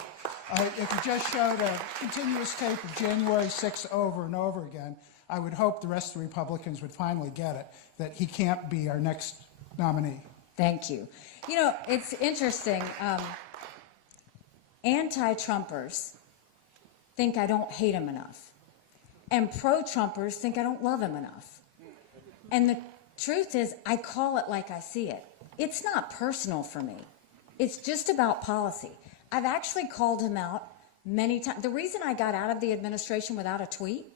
continuous tape of January 6th over and over again, I would hope the rest of the Republicans would finally get it, that he can't be our next nominee. Thank you. It's interesting. Anti-Trumpers think I don't hate him enough. And pro-Trumpers think I don't love him enough. And the truth is, I call it like I see it. It's not personal for me. It's just about policy. I've actually called him out many times. The reason I got out of the administration without a tweet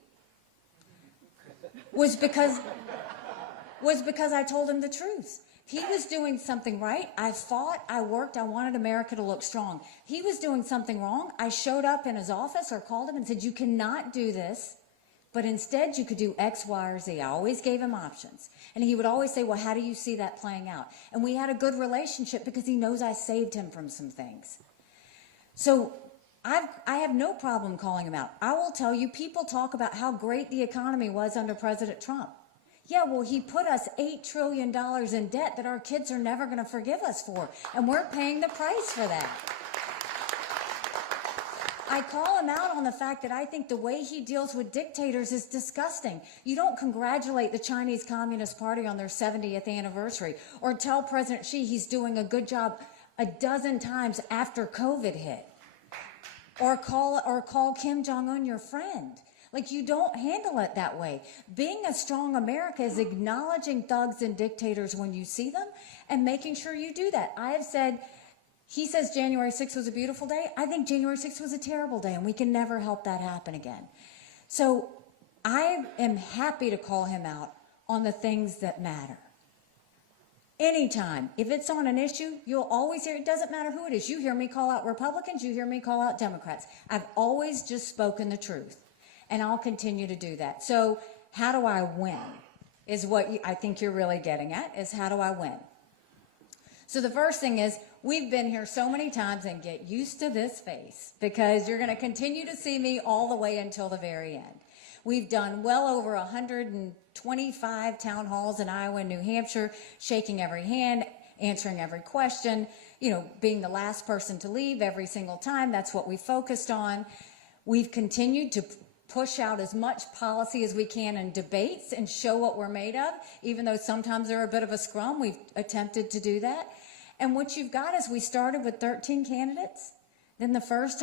was because I told him the truth. He was doing something right. I fought, I worked, I wanted America to look strong. He was doing something wrong. I showed up in his office or called him and said, you cannot do this, but instead you could do X, Y, or Z. I always gave him options. And he would always say, well, how do you see that playing out? And we had a good relationship because he knows I saved him from some things. So I have no problem calling him out. I will tell you, people talk about how great the economy was under President Trump. Yeah, well, he put us $8 trillion in debt that our kids are never going to forgive us for, and we're paying the price for that. I call him out on the fact that I think the way he deals with dictators is disgusting. You don't congratulate the Chinese Communist Party on their 70th anniversary or tell President Xi he's doing a good job a dozen times after COVID hit. Or call Kim Jong-un your friend. Like, you don't handle it that way. Being a strong America is acknowledging thugs and dictators when you see them and making sure you do that. I have said, he says January 6th was a beautiful day. I think January 6th was a terrible day, and we can never help that happen again. So I am happy to call him out on the things that matter. Anytime. If it's on an issue, you'll always hear, it doesn't matter who it is. You hear me call out Republicans, you hear me call out Democrats. I've always just spoken the truth. And I'll continue to do that. So how do I win is what I think you're really getting at, is how do I win? So the first thing is, we've been here so many times, and get used to this face, because you're going to continue to see me all the way until the very end. We've done well over 125 town halls in Iowa and New Hampshire, shaking every hand, answering every question, being the last person to leave every single time. That's what we focused on. We've continued to push out as much policy as we can in debates and show what we're made of, even though sometimes they're a bit of a scrum. We've attempted to do that. And what you've got is, we started with 13 candidates. Then the first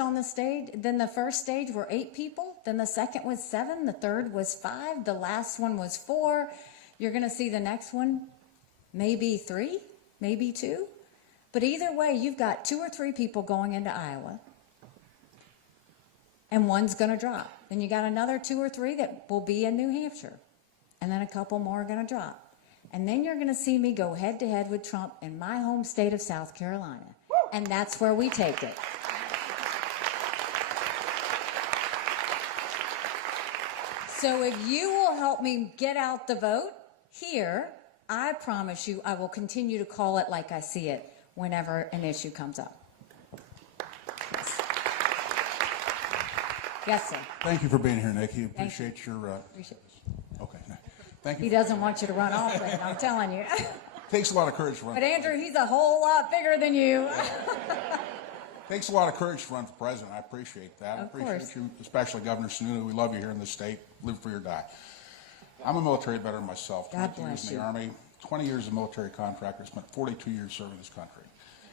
stage were 8 people. Then the second was 7. The third was 5. The last one was 4. You're going to see the next one, maybe 3, maybe 2. But either way, you've got 2 or 3 people going into Iowa, and one's going to drop. Then you got another 2 or 3 that will be in New Hampshire, and then a couple more are going to drop. And then you're going to see me go head to head with Trump in my home state of South Carolina. And that's where we take it. So if you will help me get out the vote here, I promise you I will continue to call it like I see it whenever an issue comes up. Yes, sir. Thank you for being here, Nikki. Appreciate your. Appreciate Okay. Thank you. He doesn't want you to run off with it, I'm telling you. Takes a lot of courage to run. But Andrew, he's a whole lot bigger than you. Takes a lot of courage to run for president. I appreciate that. I appreciate course. you, especially Governor Sununu. We love you here in the state. Live free or die. I'm a military veteran myself. God 22 years bless in the you. Army, 20 years as a military contractor, spent 42 years serving this country.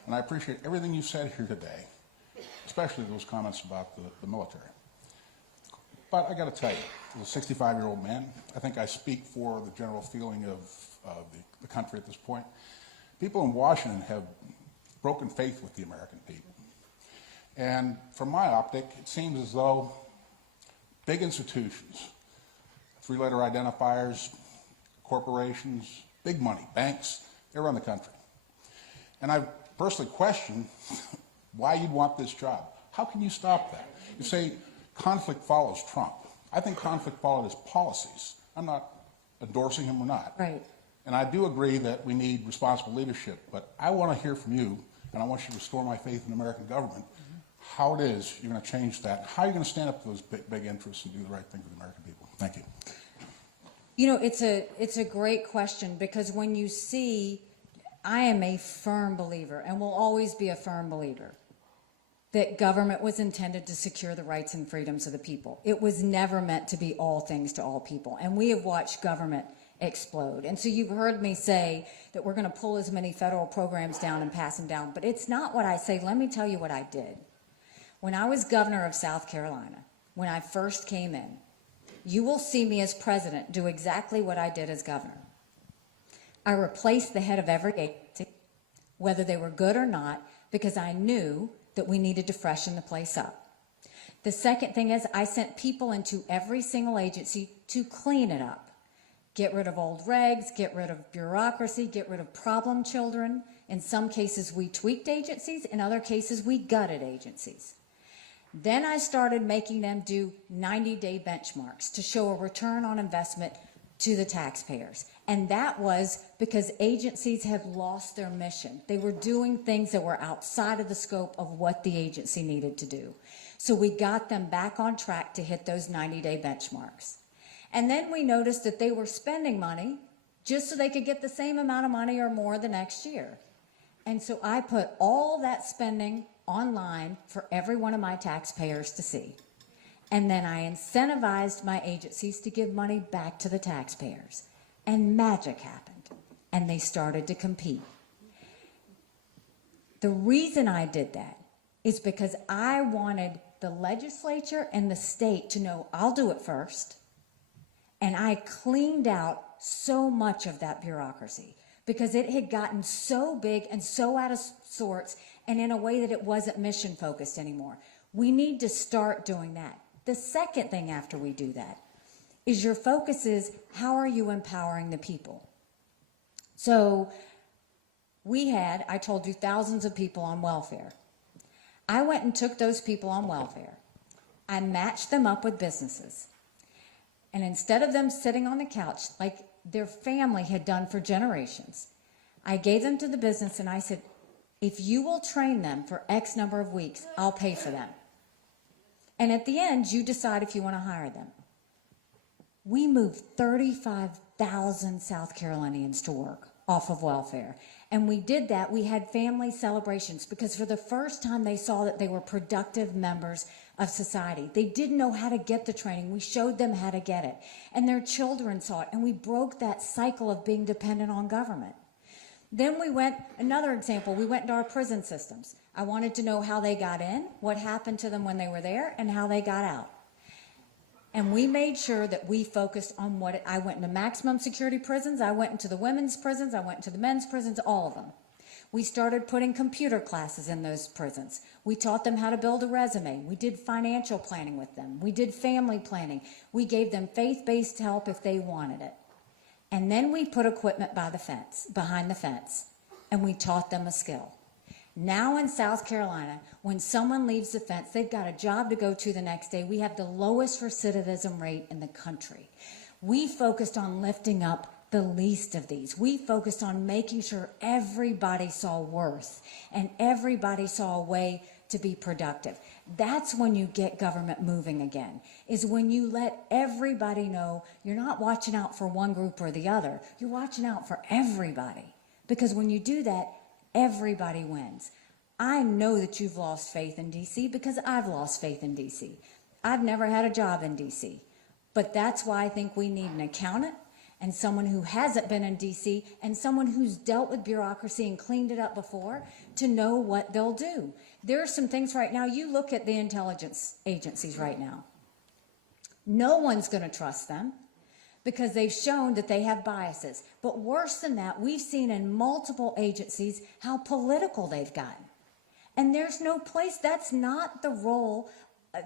And I appreciate everything you said here today, especially those comments about the military. But I got to tell you, as a 65-year-old man, I think I speak for the general feeling of the country at this point. People in Washington have broken faith with the American people. And from my optic, it seems as though big institutions, 3-letter identifiers, corporations, big money, banks, They run the country. And I personally question why you'd want this job. How can you stop that? You say conflict follows Trump. I think conflict followed his policies. I'm not endorsing him or not. Right. And I do agree that we need responsible leadership, but I want to hear from you, and I want you to restore my faith in American government, how it is you're going to change that, how you're going to stand up to those big interests and do the right thing for the American people. Thank you. You know, it's a great question, because when you see, I am a firm believer and will always be a firm believer that government was intended to secure the rights and freedoms of the people. It was never meant to be all things to all people. And we have watched government explode. And so you've heard me say that we're going to pull as many federal programs down and pass them down. But it's not what I say. Let me tell you what I did. When I was governor of South Carolina, when I first came in, you will see me as president do exactly what I did as governor. I replaced the head of every agency, whether they were good or not, because I knew that we needed to freshen the place up. The second thing is I sent people into every single agency to clean it up. Get rid of old regs, get rid of bureaucracy, get rid of problem children. In some cases, we tweaked agencies. In other cases, we gutted agencies. Then I started making them do 90-day benchmarks to show a return on investment to the taxpayers. And that was because agencies had lost their mission. They were doing things that were outside of the scope of what the agency needed to do. So we got them back on track to hit those 90-day benchmarks. And then we noticed that they were spending money just so they could get the same amount of money or more the next year. And so I put all that spending online for every one of my taxpayers to see. And then I incentivized my agencies to give money back to the taxpayers. And magic happened, and they started to compete. The reason I did that is because I wanted the legislature and the state to know I'll do it first. And I cleaned out so much of that bureaucracy because it had gotten so big and so out of sorts and in a way that it wasn't mission focused anymore. We need to start doing that. The second thing after we do that is your focus is how are you empowering the people? So we had, I told you, thousands of people on welfare. I went and took those people on welfare. I matched them up with businesses. And instead of them sitting on the couch like their family had done for generations, I gave them to the business and I said, if you will train them for X number of weeks, I'll pay for them. And at the end, you decide if you want to hire them. We moved 35,000 South Carolinians to work off of welfare. And we did that. We had family celebrations because for the first time they saw that they were productive members of society. They didn't know how to get the training. We showed them how to get it. And their children saw it. And we broke that cycle of being dependent on government. Then we went, another example, we went into our prison systems. I wanted to know how they got in, what happened to them when they were there, and how they got out. And we made sure that we focused on I went into maximum security prisons, I went into the women's prisons, I went into the men's prisons, all of them. We started putting computer classes in those prisons. We taught them how to build a resume. We did financial planning with them. We did family planning. We gave them faith-based help if they wanted it. And then we put equipment behind the fence, and we taught them a skill. Now in South Carolina, when someone leaves the fence, they've got a job to go to the next day. We have the lowest recidivism rate in the country. We focused on lifting up the least of these. We focused on making sure everybody saw worth and everybody saw a way to be productive. That's when you get government moving again, is when you let everybody know you're not watching out for one group or the other. You're watching out for everybody. Because when you do that, everybody wins. I know that you've lost faith in D.C. because I've lost faith in D.C. I've never had a job in D.C. But that's why I think we need an accountant and someone who hasn't been in D.C. and someone who's dealt with bureaucracy and cleaned it up before to know what they'll do. There are some things right now, you look at the intelligence agencies right now. No one's going to trust them because they've shown that they have biases. But worse than that, we've seen in multiple agencies how political they've gotten. And there's no place, that's not the role.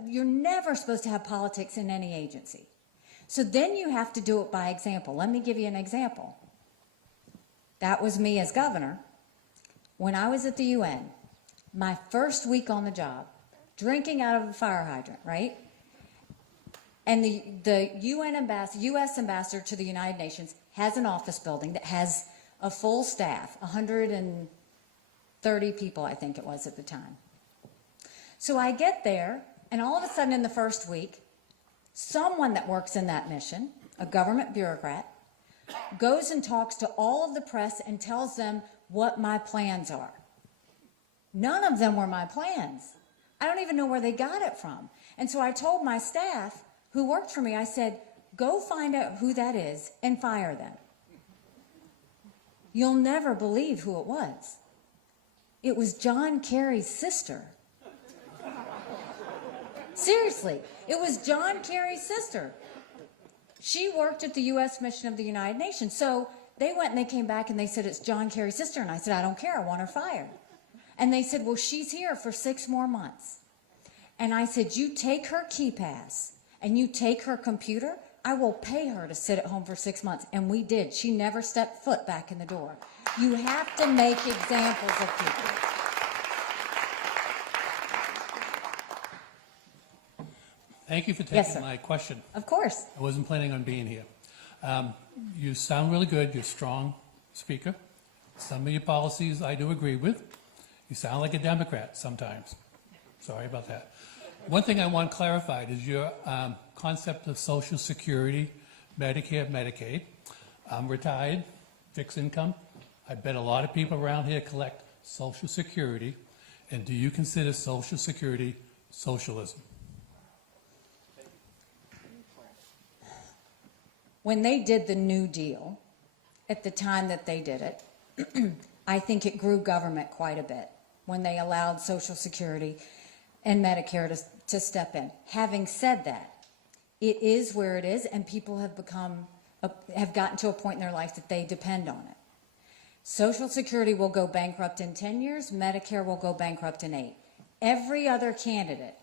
You're never supposed to have politics in any agency. So then you have to do it by example. Let me give you an example. That was me as governor. When I was at the UN, my first week on the job, drinking out of a fire hydrant, right? And the U.S. ambassador to the United Nations has an office building that has a full staff, 130 people, I think it was at the time. So I get there, and all of a sudden in the first week, someone that works in that mission, a government bureaucrat, goes and talks to all of the press and tells them what my plans are. None of them were my plans. I don't even know where they got it from. And so I told my staff who worked for me, I said, go find out who that is and fire them. You'll never believe who it was. It was John Kerry's sister. Seriously, it was John Kerry's sister. She worked at the U.S. mission of the United Nations. So they went and they came back and they said, it's John Kerry's sister. And I said, I don't care, I want her fired. And they said, well, she's here for 6 more months. And I said, you take her key pass and you take her computer, I will pay her to sit at home for 6 months. And we did. She never stepped foot back in the door. You have to make examples of people. Thank you for Yes, taking sir. my question. Of course. I wasn't planning on being here. You sound really good. You're a strong speaker. Some of your policies I do agree with. You sound like a Democrat sometimes. Sorry about that. One thing I want clarified is your concept of Social Security, Medicare, Medicaid. I'm retired, fixed income. I bet a lot of people around here collect Social Security. And do you consider Social Security socialism? When they did the New Deal, at the time that they did it, I think it grew government quite a bit when they allowed Social Security and Medicare to step in. Having said that, it is where it is, and people have gotten to a point in their life that they depend on it. Social Security will go bankrupt in 10 years, Medicare will go bankrupt in 8. Every other candidate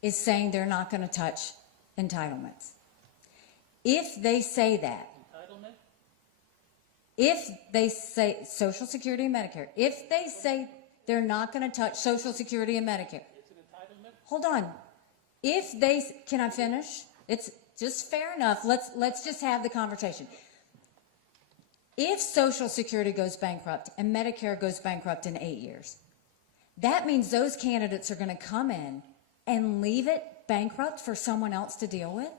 is saying they're not going to touch entitlements. If they say that, if they say Social Security and Medicare, if they say they're not going to touch Social Security and Medicare, hold on. If they, can I finish? It's just fair enough. Let's just have the conversation. If Social Security goes bankrupt and Medicare goes bankrupt in 8 years, that means those candidates are going to come in and leave it bankrupt for someone else to deal with.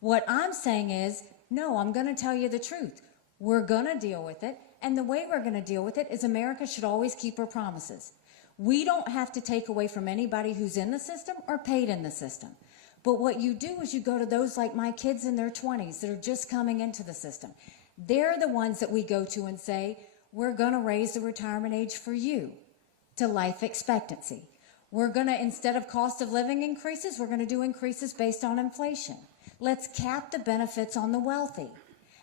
What I'm saying is, no, I'm going to tell you the truth. We're going to deal with it, and the way we're going to deal with it is America should always keep her promises. We don't have to take away from anybody who's in the system or paid in the system. But what you do is you go to those like my kids in their 20s that are just coming into the system. They're the ones that we go to and say, we're going to raise the retirement age for you to life expectancy. We're going to, instead of cost of living increases, we're going to do increases based on inflation. Let's cap the benefits on the wealthy.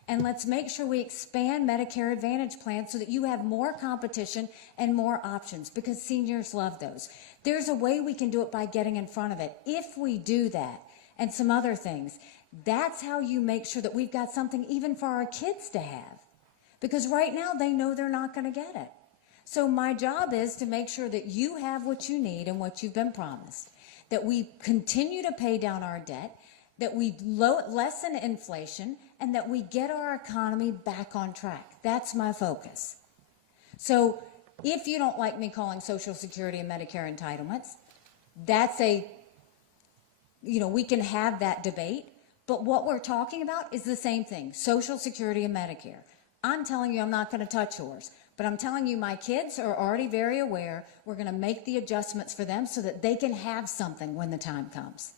And let's make sure we expand Medicare Advantage plans so that you have more competition and more options, because seniors love those. There's a way we can do it by getting in front of it. If we do that and some other things, that's how you make sure that we've got something even for our kids to have. Because right now they know they're not going to get it. So my job is to make sure that you have what you need and what you've been promised, that we continue to pay down our debt, that we lessen inflation, and that we get our economy back on track. That's my focus. So if you don't like me calling Social Security and Medicare entitlements, that's we can have that debate, but what we're talking about is the same thing, Social Security and Medicare. I'm telling you I'm not going to touch yours, but I'm telling you my kids are already very aware. We're going to make the adjustments for them so that they can have something when the time comes.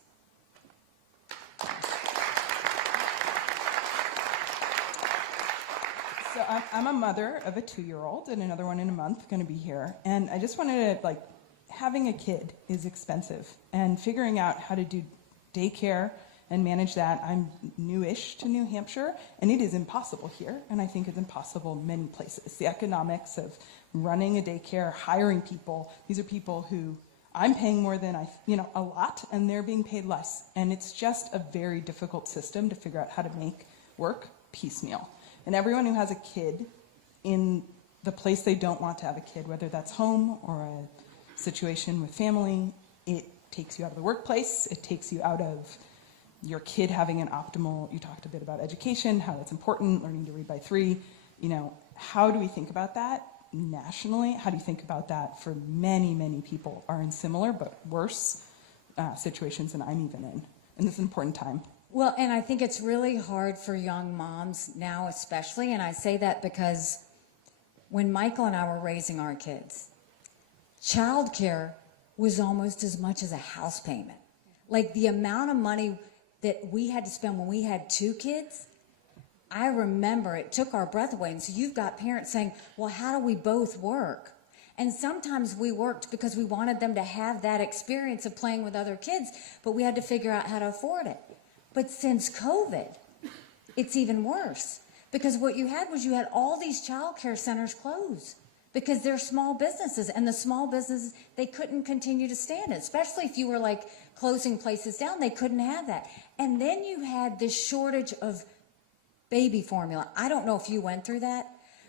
So I'm a mother of a 2-year-old and another one in a month going to be here. And I just wanted to, having a kid is expensive. And figuring out how to do daycare and manage that, I'm newish to New Hampshire, and it is impossible here. And I think it's impossible many places. The economics of running a daycare, hiring people, these are people who I'm paying more than a lot, and they're being paid less. And it's just a very difficult system to figure out how to make work piecemeal. And everyone who has a kid in the place they don't want to have a kid, whether that's home or a situation with family. It takes you out of the workplace. It takes you out of your kid having an optimal, you talked a bit about education, how that's important, learning to read by 3. You know, how do we think about that nationally? How do you think about that for many, many people are in similar but worse situations than I'm even in? And this is an important time. Well, and I think it's really hard for young moms now especially, and I say that because when Michael and I were raising our kids, childcare was almost as much as a house payment. Like the amount of money that we had to spend when we had 2 kids, I remember it took our breath away. And so you've got parents saying, well, how do we both work? And sometimes we worked because we wanted them to have that experience of playing with other kids, but we had to figure out how to afford it. But since COVID, it's even worse. Because what you had was you had all these child care centers close because they're small businesses, and the small businesses, they couldn't continue to stand it, especially if you were like closing places down, they couldn't have that. And then you had this shortage of baby formula. I don't know if you went through that,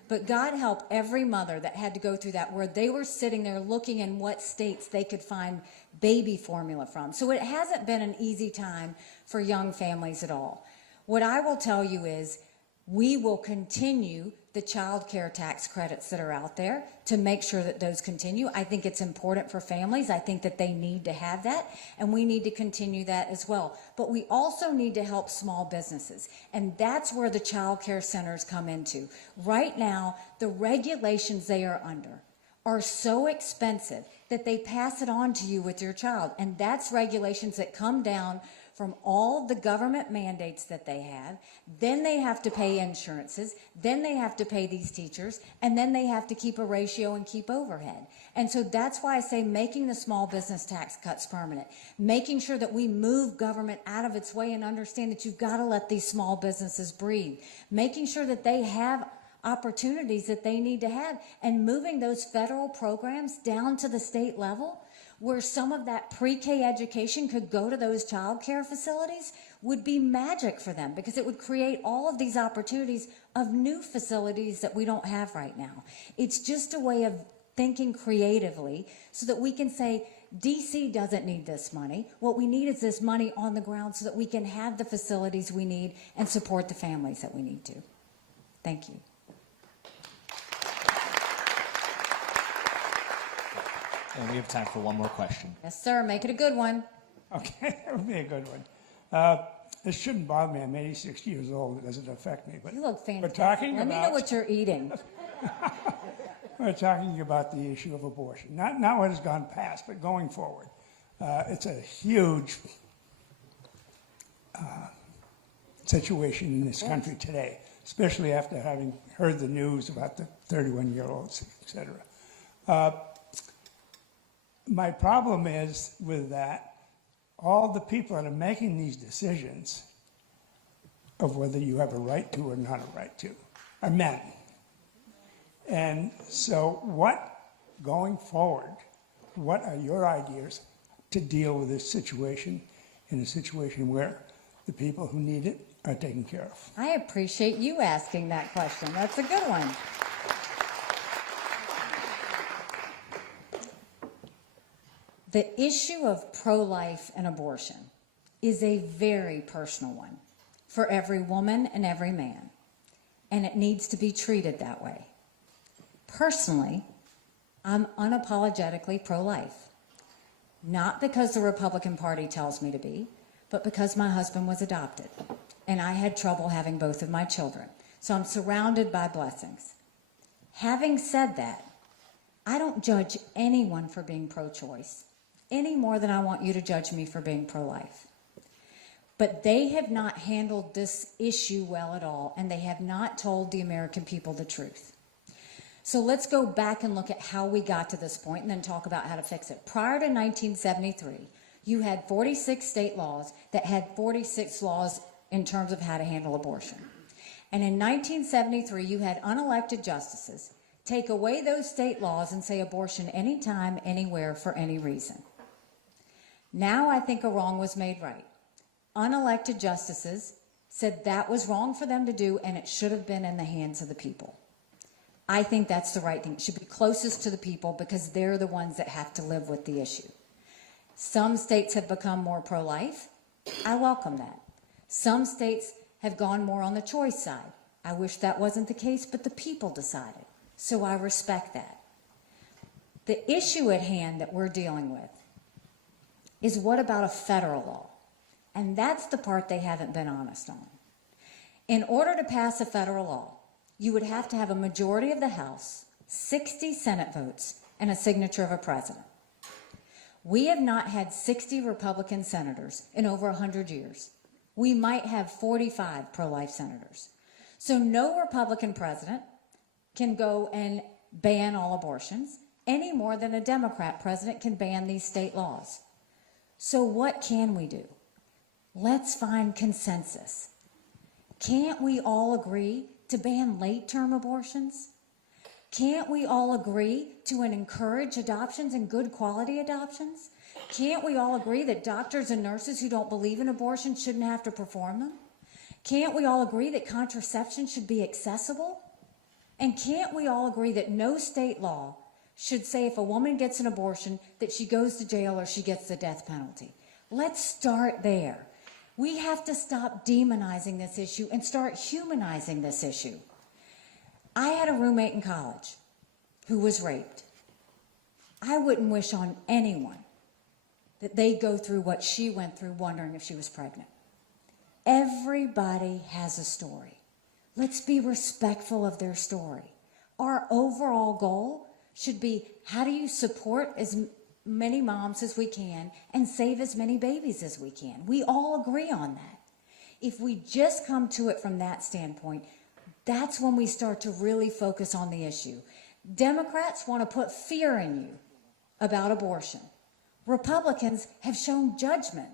but God help every mother that had to go through that, where they were sitting there looking in what states they could find baby formula from. So it hasn't been an easy time for young families at all. What I will tell you is we will continue the child care tax credits that are out there to make sure that those continue. I think it's important for families. I think that they need to have that, and we need to continue that as well. But we also need to help small businesses, and that's where the child care centers come into. Right now, the regulations they are under are so expensive that they pass it on to you with your child, and that's regulations that come down from all the government mandates that they have. Then they have to pay insurances, then they have to pay these teachers, and then they have to keep a ratio and keep overhead. And so that's why I say making the small business tax cuts permanent, making sure that we move government out of its way and understand that you've got to let these small businesses breathe, making sure that they have opportunities that they need to have, and moving those federal programs down to the state level, where some of that pre-K education could go to those child care facilities, would be magic for them, because it would create all of these opportunities of new facilities that we don't have right now. It's just a way of thinking creatively so that we can say, DC doesn't need this money. What we need is this money on the ground so that we can have the facilities we need and support the families that we need to. Thank you. And we have time for one more question. Yes, sir. Make it a good one. Okay, that would be a good one. This shouldn't bother me. I'm 86 years old. It doesn't affect me. But You look fantastic. We're talking Let me know what you're eating. We're talking about the issue of abortion. Not what has gone past, but going forward. It's a huge situation in this country today, especially after having heard the news about the 31-year-olds, et cetera. My problem is with that, all the people that are making these decisions of whether you have a right to or not a right to are men. And so going forward, what are your ideas to deal with this situation, in a situation where the people who need it are taken care of? I appreciate you asking that question. That's a good one. The issue of pro-life and abortion is a very personal one for every woman and every man, and it needs to be treated that way. Personally, I'm unapologetically pro-life, not because the Republican Party tells me to be, but because my husband was adopted, and I had trouble having both of my children. So I'm surrounded by blessings. Having said that, I don't judge anyone for being pro-choice any more than I want you to judge me for being pro-life. But they have not handled this issue well at all, and they have not told the American people the truth. So let's go back and look at how we got to this point and then talk about how to fix it. Prior to 1973, you had 46 state laws that had 46 laws in terms of how to handle abortion. And in 1973, you had unelected justices take away those state laws and say abortion anytime, anywhere, for any reason. Now I think a wrong was made right. Unelected justices said that was wrong for them to do, and it should have been in the hands of the people. I think that's the right thing. It should be closest to the people because they're the ones that have to live with the issue. Some states have become more pro-life. I welcome that. Some states have gone more on the choice side. I wish that wasn't the case, but the people decided. So I respect that. The issue at hand that we're dealing with is what about a federal law? And that's the part they haven't been honest on. In order to pass a federal law, you would have to have a majority of the House, 60 Senate votes, and a signature of a president. We have not had 60 Republican senators in over 100 years. We might have 45 pro-life senators. So no Republican president can go and ban all abortions any more than a Democrat president can ban these state laws. So what can we do? Let's find consensus. Can't we all agree to ban late-term abortions? Can't we all agree to encourage adoptions and good quality adoptions? Can't we all agree that doctors and nurses who don't believe in abortion shouldn't have to perform them? Can't we all agree that contraception should be accessible? And can't we all agree that no state law should say if a woman gets an abortion that she goes to jail or she gets the death penalty? Let's start there. We have to stop demonizing this issue and start humanizing this issue. I had a roommate in college who was raped. I wouldn't wish on anyone that they go through what she went through wondering if she was pregnant. Everybody has a story. Let's be respectful of their story. Our overall goal should be, how do you support as many moms as we can and save as many babies as we can? We all agree on that. If we just come to it from that standpoint, that's when we start to really focus on the issue. Democrats want to put fear in you about abortion. Republicans have shown judgment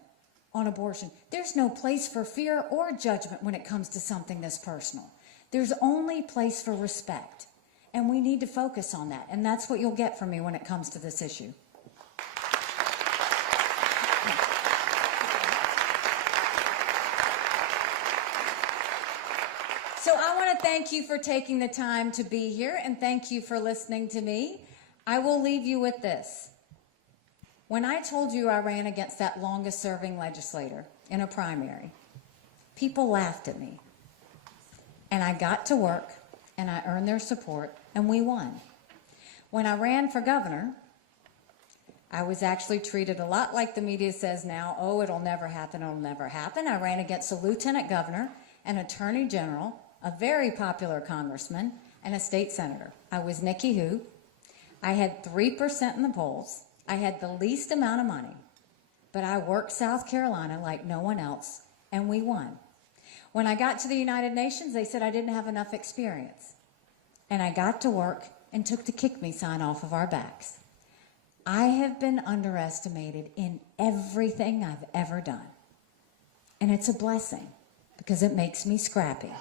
on abortion. There's no place for fear or judgment when it comes to something this personal. There's only place for respect. And we need to focus on that. And that's what you'll get from me when it comes to this issue. So I want to thank you for taking the time to be here, and thank you for listening to me. I will leave you with this. When I told you I ran against that longest-serving legislator in a primary, people laughed at me. And I got to work, and I earned their support, and we won. When I ran for governor, I was actually treated a lot like the media says now, oh, it'll never happen, it'll never happen. I ran against a lieutenant governor, an attorney general, a very popular congressman, and a state senator. I was Nikki Who. I had 3% in the polls. I had the least amount of money, but I worked South Carolina like no one else, and we won. When I got to the United Nations, they said I didn't have enough experience, and I got to work and took the kick me sign off of our backs. I have been underestimated in everything I've ever done, and it's a blessing because it makes me scrappy.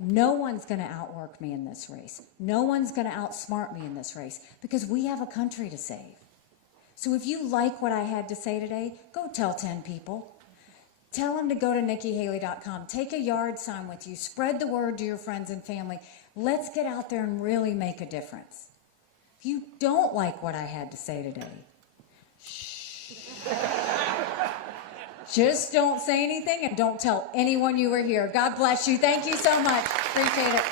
No one's going to outwork me in this race. No one's going to outsmart me in this race because we have a country to save. So if you like what I had to say today, go tell 10 people. Tell them to go to NikkiHaley.com. Take a yard sign with you. Spread the word to your friends and family. Let's get out there and really make a difference. If you don't like what I had to say today, shh. Just don't say anything and don't tell anyone you were here. God bless you. Thank you so much. Appreciate it.